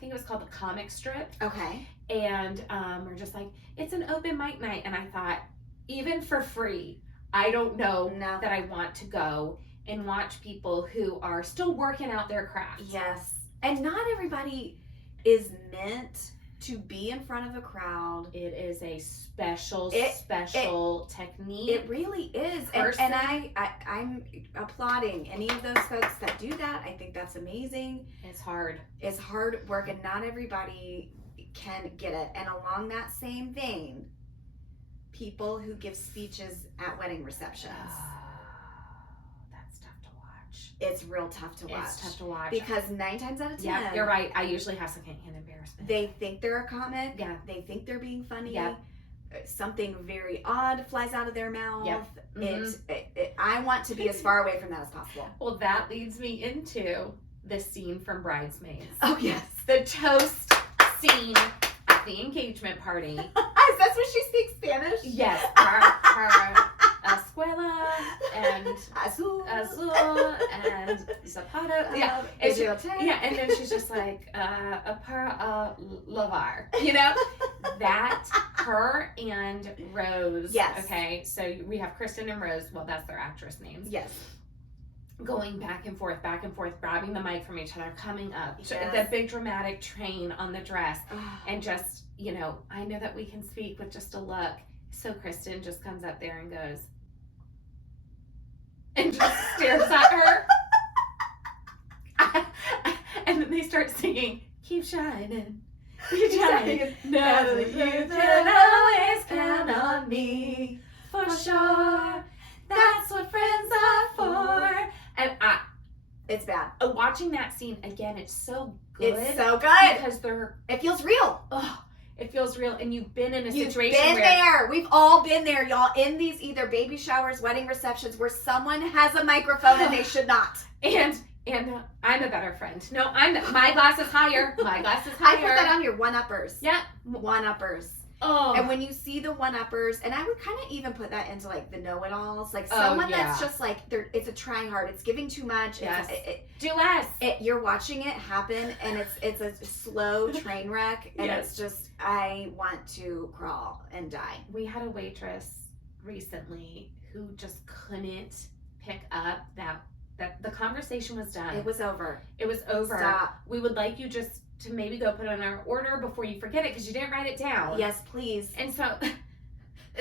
think it was called the comic strip. Okay. And we're just like, it's an open mic night, and I thought, even for free, I don't know that I want to go and watch people who are still working out their craft. Yes. And not everybody is meant to be in front of a crowd. It is a special technique. It really is. And I'm applauding any of those folks that do that. I think that's amazing. It's hard. It's hard work, and not everybody can get it. And along that same vein, people who give speeches at wedding receptions. That's tough to watch. It's real tough to watch. It's tough to watch. Because 9 times out of 10. Yeah, you're right. I usually have secondhand embarrassment. They think they're a comic. Yeah. They think they're being funny. Yeah. Something very odd flies out of their mouth. Yep. Mm-hmm. I want to be as far away from that as possible. Well, that leads me into the scene from Bridesmaids. Oh, yes. The toast scene at the engagement party. That's when she speaks Spanish? Yes. Her escuela and azul and zapato. Yeah. And then she's just like, para lavar. You know? That, her and Rose. Yes. Okay. So we have Kristen and Rose. Well, that's their actress names. Yes. Going back and forth, grabbing the mic from each other, coming up. Yes. The big dramatic train on the dress. And just, I know that we can speak with just a look. So Kristen just comes up there and goes, and just stares at her. And then they start singing, keep shining. Keep shining. No, you can always count on me. For sure. That's what friends are for. And it's bad. Watching that scene again, it's so good. It's so good. Because it feels real. Oh, it feels real. And you've been in a You've situation been where there. We've all been there, y'all. In these either baby showers, wedding receptions, where someone has a microphone and they should not. And I'm a better friend. No, my glass is higher. My glass is higher. I put that on your one-uppers. Yeah. One-uppers. Oh. And when you see the one-uppers, and I would kind of even put that into like the know-it-alls, like someone that's just like, it's a trying hard, it's giving too much. Yes. Do less. You're watching it happen, and it's a slow train wreck, and it's just, I want to crawl and die. We had a waitress recently who just couldn't pick up that the conversation was done. It was over. Stop. We would like you just to maybe go put on our order before you forget it because you didn't write it down. Yes, please. And so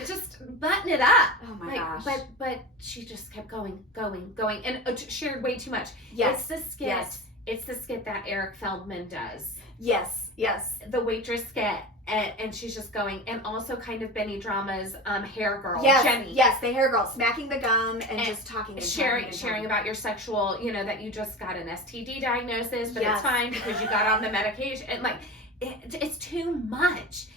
just button it up. Oh my gosh. But she just kept going, and shared way too much. Yes. It's the skit. Yes. It's the skit that Eric Feldman does. Yes. The waitress skit. And she's just going, and also kind of Benny Drama's hair girl, yes, Jenny. Yes, the hair girl, smacking the gum and just talking and sharing about your sexual, that you just got an STD diagnosis, but it's fine because you got on the medication. And like, it's too much.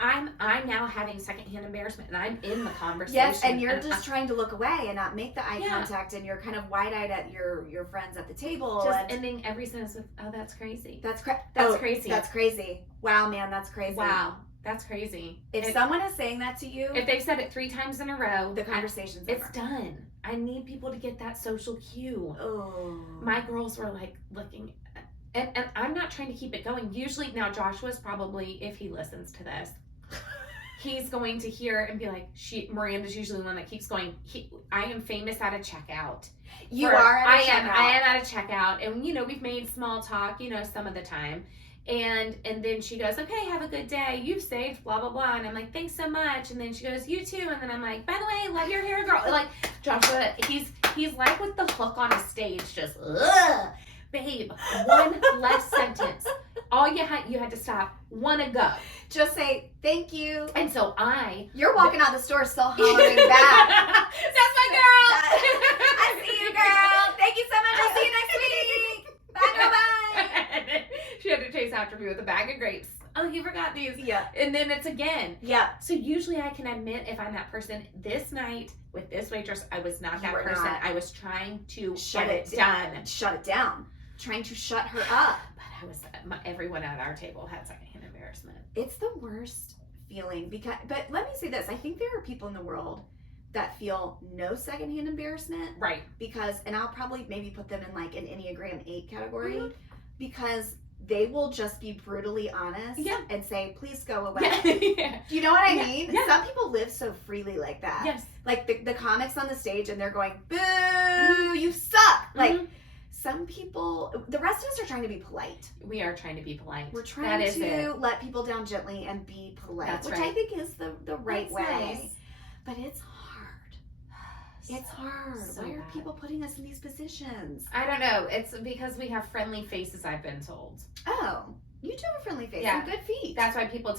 I'm now having secondhand embarrassment, and I'm in the conversation. Yes, and you're just trying to look away and not make the eye contact, and you're kind of wide-eyed at your friends at the table. Just ending every sentence with, "Oh, that's crazy. That's crazy. That's crazy. Wow, man, that's crazy. Wow, that's crazy." If someone is saying that to you, if they've said it 3 times in a row, the conversation's it's over. done. I need people to get that social cue. Oh. My girls were like looking, and I'm not trying to keep it going. Usually, now Joshua's probably, if he listens to this, he's going to hear and be like, Miranda's usually the one that keeps going. I am famous at a checkout. You are at a checkout. I am at a checkout, and we've made small talk, some of the time. And then she goes, "Okay, have a good day. You've saved blah, blah, blah." And I'm like, "Thanks so much." And then she goes, "You too." And then I'm like, "By the way, love your hair, girl." Like, Joshua, he's like with the hook on a stage, just, ugh. Babe, one less sentence. All you had to stop. Wanna go. Just say, "Thank you." And so you're walking out the store still hollering back. That's my girl. I see you, girl. Thank you so much. I'll see you next week. Bye, girl, bye. She had to chase after me with a bag of grapes. "Oh, you forgot these." Yeah. And then it's again. Yeah. So usually I can admit if I'm that person. This night with this waitress, I was not that person. Not. I was trying to shut it done. Shut it down. Trying to shut her up. But everyone at our table had secondhand embarrassment. It's the worst feeling but let me say this. I think there are people in the world that feel no secondhand embarrassment. Right. And I'll probably maybe put them in like an Enneagram 8 category because they will just be brutally honest and say, "Please go away." Yeah. Do you know what I mean? Yeah. Some people live so freely like that. Yes. Like the comics on the stage and they're going, "Boo, you suck." Like some people, the rest of us are trying to be polite. We are trying to be polite. We're trying to let people down gently and be polite, which I think is the right way. Nice. But it's hard. It's hard. So Why are bad. people putting us in these positions? I don't know. It's because we have friendly faces, I've been told. Oh, you do have a friendly face Yeah. and good feet. That's why people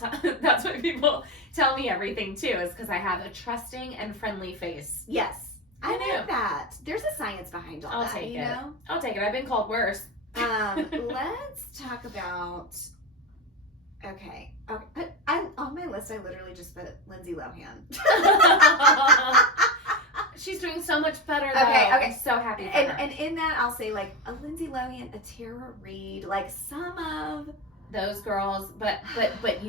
tell me everything too, is because I have a trusting and friendly face. Yes. I know. like that. There's a science behind all that, you know? I'll take it. I've been called worse. Let's talk about. Okay. On my list, I literally just put Lindsay Lohan. She's doing so much better, though. Okay. I'm so happy for her. And in that, I'll say like a Lindsay Lohan, a Tara Reid, like some of those girls. But what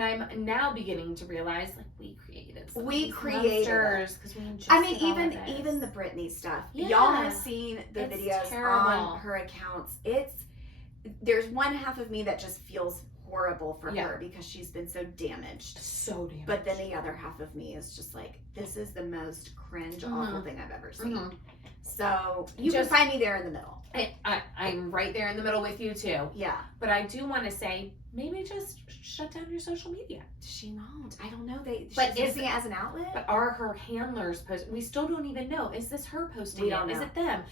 I'm now beginning to realize, like we created monsters because we ingested I mean, all even the Britney stuff. Yeah. Y'all have seen the It's videos terrible. on her accounts. There's one half of me that just feels horrible for her because she's been so damaged. So damaged. But then the other half of me is just like, this is the most cringe, awful thing I've ever seen. So you can find me there in the middle. I'm right there in the middle with you too. Yeah. But I do want to say, maybe just shut down your social media. She won't. I don't know. She's using it as an outlet. But are her handlers posting? We still don't even know. Is this her posting? We don't know. Is it them?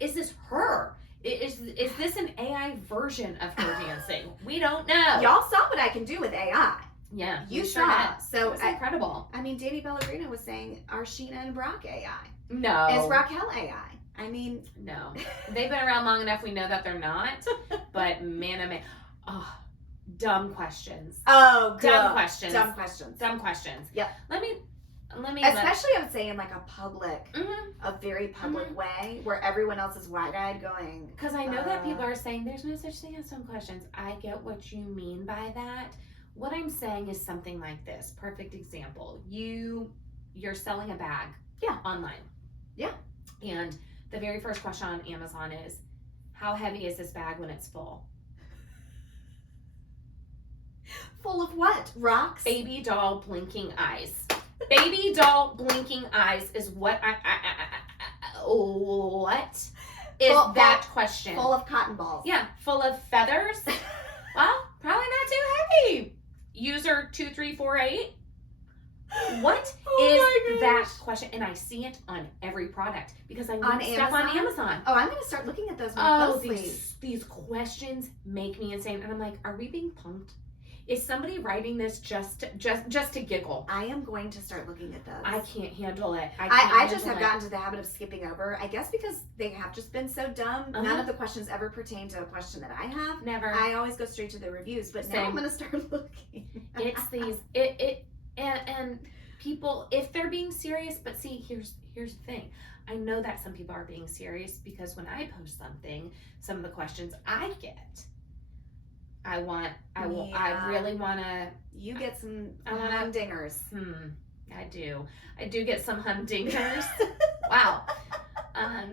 Is this her? Is this an AI version of her dancing? We don't know. Y'all saw what I can do with AI. Yeah, you sure saw. did. So it's incredible. I mean, Danny Pellegrino was saying, "Are Sheena and Brock AI? No. Is Raquel AI?" I mean, no. They've been around long enough. We know that they're not. But man, oh man, dumb questions. Oh, dumb questions. Dumb questions. Dumb questions. Yep. Let me. Especially, I would say in like a public, a very public way, where everyone else is wide-eyed going. Because I know that people are saying there's no such thing as dumb questions. I get what you mean by that. What I'm saying is something like this. Perfect example. You're selling a bag. Yeah. Online. Yeah. And the very first question on Amazon is, how heavy is this bag when it's full? Full of what? Rocks? Baby doll blinking eyes. Baby doll blinking eyes is what what is that question? Full of cotton balls. Yeah, full of feathers. Well, probably not too heavy. User 2348. What is that question? And I see it on every product because I need stuff on Amazon. Oh, I'm going to start looking at those more closely. These questions make me insane. And I'm like, are we being punked? Is somebody writing this just to giggle? I am going to start looking at those. I can't handle it. I just have gotten to the habit of skipping over. I guess because they have just been so dumb. None of the questions ever pertain to a question that I have. Never. I always go straight to the reviews, but now I'm going to start looking. it's these and people, if they're being serious, but see, here's the thing. I know that some people are being serious because when I post something, some of the questions I get, I really want to. You get some humdingers. I do get some humdingers. Wow.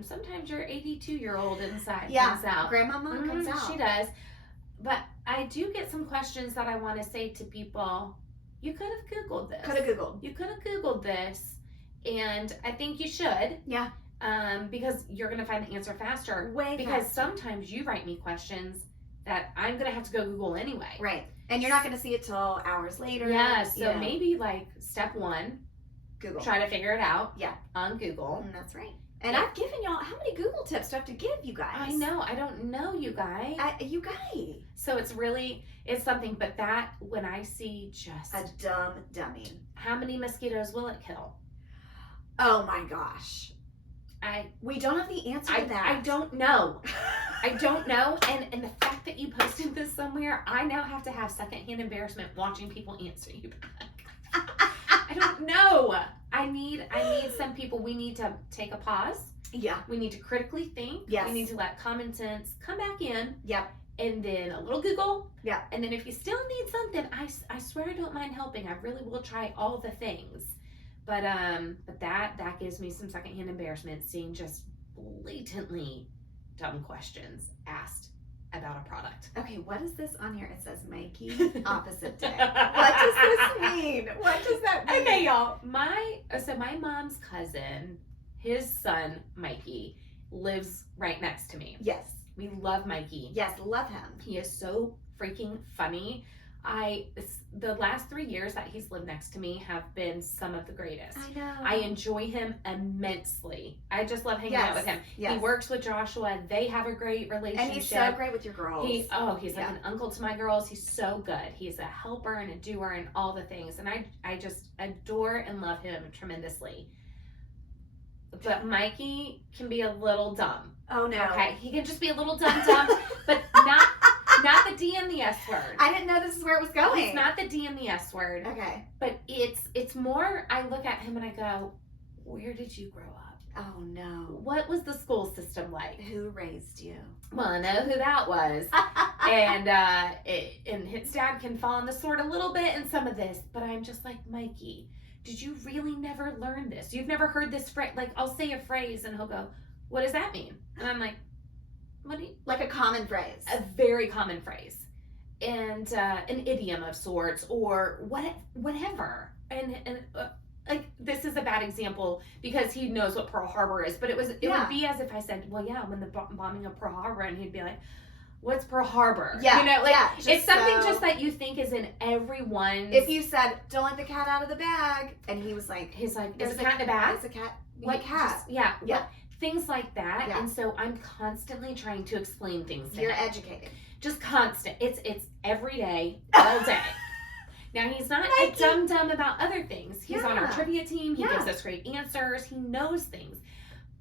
Sometimes your 82-year-old inside comes out. Grandmama comes out. She does. But I do get some questions that I want to say to people. You could have Googled this. You could have Googled this, and I think you should. Yeah. Because you're going to find the answer faster. Because sometimes you write me questions that I'm going to have to go Google anyway. Right. And you're not going to see it till hours later. Yeah. So maybe like step 1, Google. Try to figure it out. Yeah. On Google. That's right. And I've given y'all, how many Google tips do I have to give you guys? I know. I don't know, you guys. You guys. So it's something, but that, when I see just a dumb dummy. How many mosquitoes will it kill? Oh my gosh. We don't have the answer to that. I don't know. I don't know. And the fact that you posted this somewhere, I now have to have secondhand embarrassment watching people answer you back. I don't know. I need some people. We need to take a pause. Yeah. We need to critically think. Yes. We need to let common sense come back in. Yep. And then a little Google. Yeah. And then if you still need something, I swear I don't mind helping. I really will try all the things. But that gives me some secondhand embarrassment, seeing just blatantly dumb questions asked about a product. Okay, what is this on here? It says Mikey opposite day. What does this mean? What does that mean? Okay, y'all. My mom's cousin, his son Mikey, lives right next to me. Yes. We love Mikey. Yes, love him. He is so freaking funny. The last 3 years that he's lived next to me have been some of the greatest. I know. I enjoy him immensely. I just love hanging out with him. Yes. He works with Joshua. They have a great relationship. And he's so great with your girls. He's like an uncle to my girls. He's so good. He's a helper and a doer and all the things. And I just adore and love him tremendously. But Mikey can be a little dumb. Oh no. Okay, he can just be a little dumb, but not the D and the S word. I didn't know this is where it was going. It's not the D and the S word. Okay. But it's more, I look at him and I go, where did you grow up? Oh no. What was the school system like? Who raised you? Well, I know who that was. and his dad can fall on the sword a little bit in some of this, but I'm just like, Mikey, did you really never learn this? You've never heard this phrase? Like, I'll say a phrase and he'll go, what does that mean? And I'm like, what do you? Like a common phrase. A very common phrase. And an idiom of sorts or whatever. And like, this is a bad example because he knows what Pearl Harbor is, but it would be as if I said, well, yeah, when the bombing of Pearl Harbor, and he'd be like, what's Pearl Harbor? Yeah. You know, like, it's something so, just that you think is in everyone's. If you said, don't let the cat out of the bag, and he was like, he's like, there's a cat in a bag? There's a cat. What cat? Yeah. Things like that. Yeah. And so I'm constantly trying to explain things to You're him. educated. Just constant. It's every day, all day. Now, he's not a dumb about other things. He's on our trivia team. He gives us great answers. He knows things.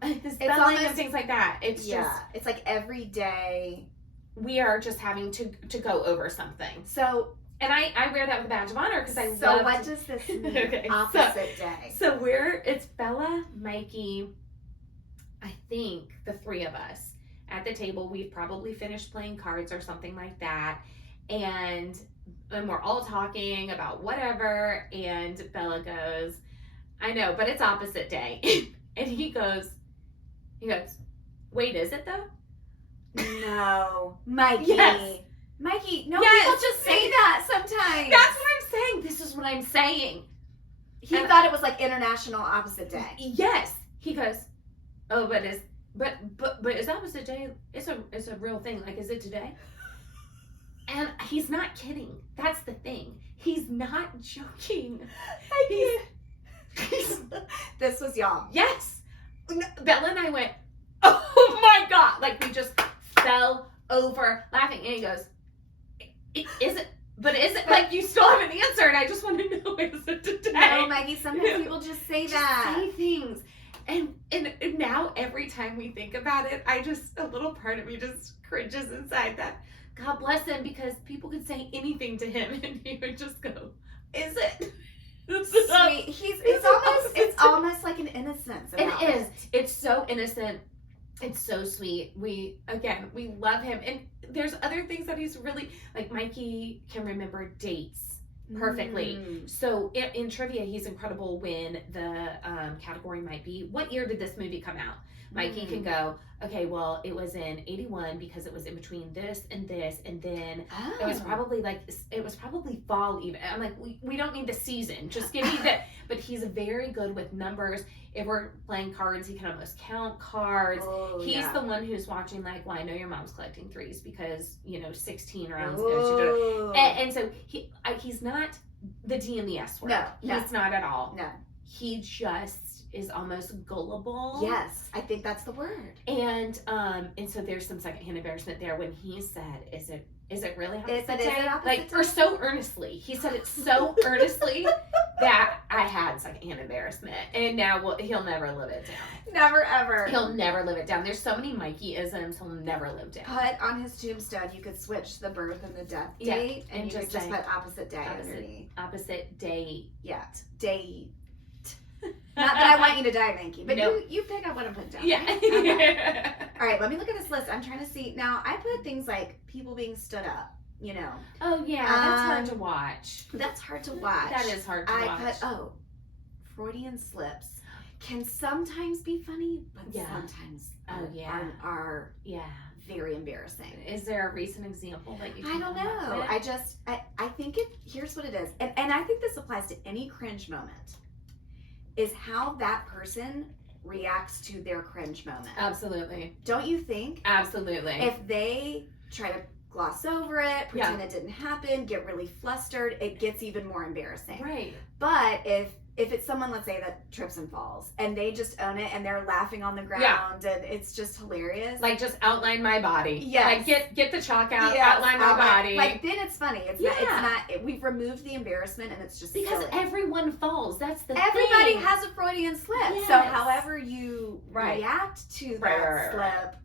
The spelling and things like that. It's just. It's like every day. We are just having to go over something. So. And I wear that with a badge of honor because I love. So what does this mean? Okay, opposite day. So it's Bella, Mikey, I think the three of us at the table. We've probably finished playing cards or something like that. And we're all talking about whatever. And Bella goes, I know, but it's opposite day. And he goes, wait, is it though? No. Mikey. Yes. Mikey, no, people just say that sometimes. That's what I'm saying. This is what I'm saying. He thought it was like International Opposite Day. Yes. He goes, oh, but is opposite day, it's a real thing. Like, is it today? And he's not kidding. That's the thing. He's not joking. This was y'all. Yes. Bella and I went, oh my God. Like, we just fell over laughing. And he goes, is it? But is it? Like, you still haven't answered. I just want to know, is it today? No, Maggie, sometimes people just say that. Say things. And now every time we think about it, a little part of me just cringes inside that. God bless him, because people could say anything to him and he would just go, innocent. It's so sweet. We love him. And there's other things that he's really, like Mikey can remember dates perfectly. So in trivia, he's incredible when the category might be, what year did this movie come out? Mikey can go, okay, well, it was in 81 because it was in between this, and then it was probably fall even. I'm like, we don't need the season. Just give me the, but he's very good with numbers. If we're playing cards, he can almost count cards. He's the one who's watching, like, well, I know your mom's collecting threes because, 16 rounds ago she did it. And so he's not the D and the S word. No. He's not at all. No. He just is almost gullible. Yes, I think that's the word. And so there's some secondhand embarrassment there when he said, is it really opposite day? Is it opposite like, day? or so earnestly. He said it so earnestly that I had secondhand embarrassment. And now he'll never live it down. Never, ever. He'll never live it down. There's so many Mikey-isms he'll never live down. Put on his tombstone, you could switch the birth and the death date, and you could just put opposite day underneath. Opposite day. Yeah, date. Not that I want you to die, Mikey, but you pick up what I'm putting down. Yeah. Right? Okay. All right, let me look at this list. I'm trying to see. Now, I put things like people being stood up, Oh, yeah, that's hard to watch. That's hard to watch. That is hard to watch. I put, Freudian slips can sometimes be funny, but sometimes are very embarrassing. Is there a recent example that you can I don't know. I think here's what it is. And I think this applies to any cringe moment. Is how that person reacts to their cringe moment. Absolutely. Don't you think? Absolutely. If they try to gloss over it, pretend it didn't happen, get really flustered, it gets even more embarrassing. Right. But if it's someone, let's say, that trips and falls, and they just own it, and they're laughing on the ground, and it's just hilarious. Like, just outline my body. Yes. Like, get the chalk out, outline my body. Like, then it's funny. It's not, we've removed the embarrassment, and it's just because silly. everyone falls. That's the Everybody thing. has a Freudian slip. Yes. So however you react to that slip,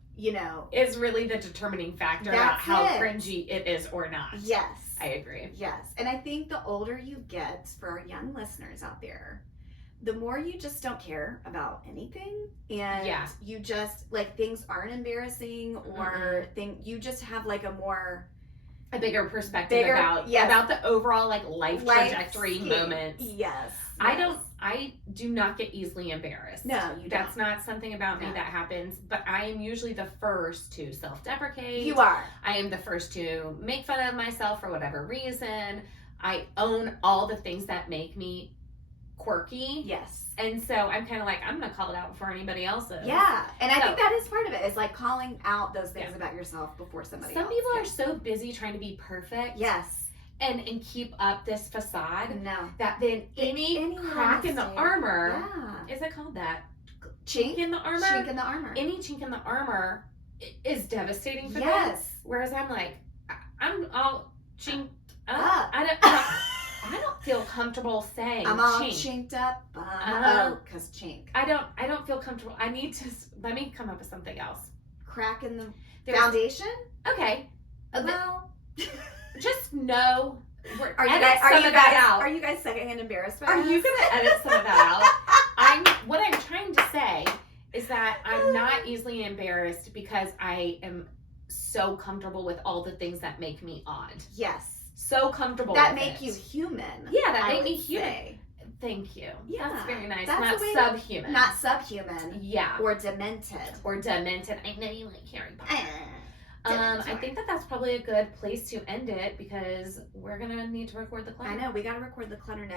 is really the determining factor about how cringy it is or not. Yes. I agree. Yes. And I think the older you get, for our young listeners out there, the more you just don't care about anything, and you just, like, things aren't embarrassing, or you just have, like, a bigger perspective about the overall, like, life trajectory moments. Yes. I do not get easily embarrassed. No, you don't. That's not something about me that happens, but I am usually the first to self-deprecate. You are. I am the first to make fun of myself for whatever reason. I own all the things that make me quirky. Yes. And so I'm kind of like, I'm going to call it out before anybody else is. Yeah. And I think that is part of it. Is like calling out those things about yourself before somebody else. Some people are so busy trying to be perfect. Yes. And keep up this facade. No. That then any crack in the armor. Yeah. Is it called that? Chink in the armor? Chink in the armor. Any chink in the armor is devastating for them. Yes. Whereas I'm like, I'm all chinked up. I don't feel comfortable saying I'm all chink. Chinked up. Because chink. I don't feel comfortable. I need to, let me come up with something else. Crack in the foundation? Okay. Well. Just know. Are you guys secondhand embarrassed by Are you going to edit some of that out? What I'm trying to say is that I'm not easily embarrassed because I am so comfortable with all the things that make me odd. Yes. So comfortable that with make you human. Yeah, that make me human. Thank you. Yeah. That's very nice. That's not subhuman. Not subhuman. Yeah. Or demented. I know you like Harry Potter. I think that's probably a good place to end it because we're going to need to record the clutter. I know. We got to record the clutter next.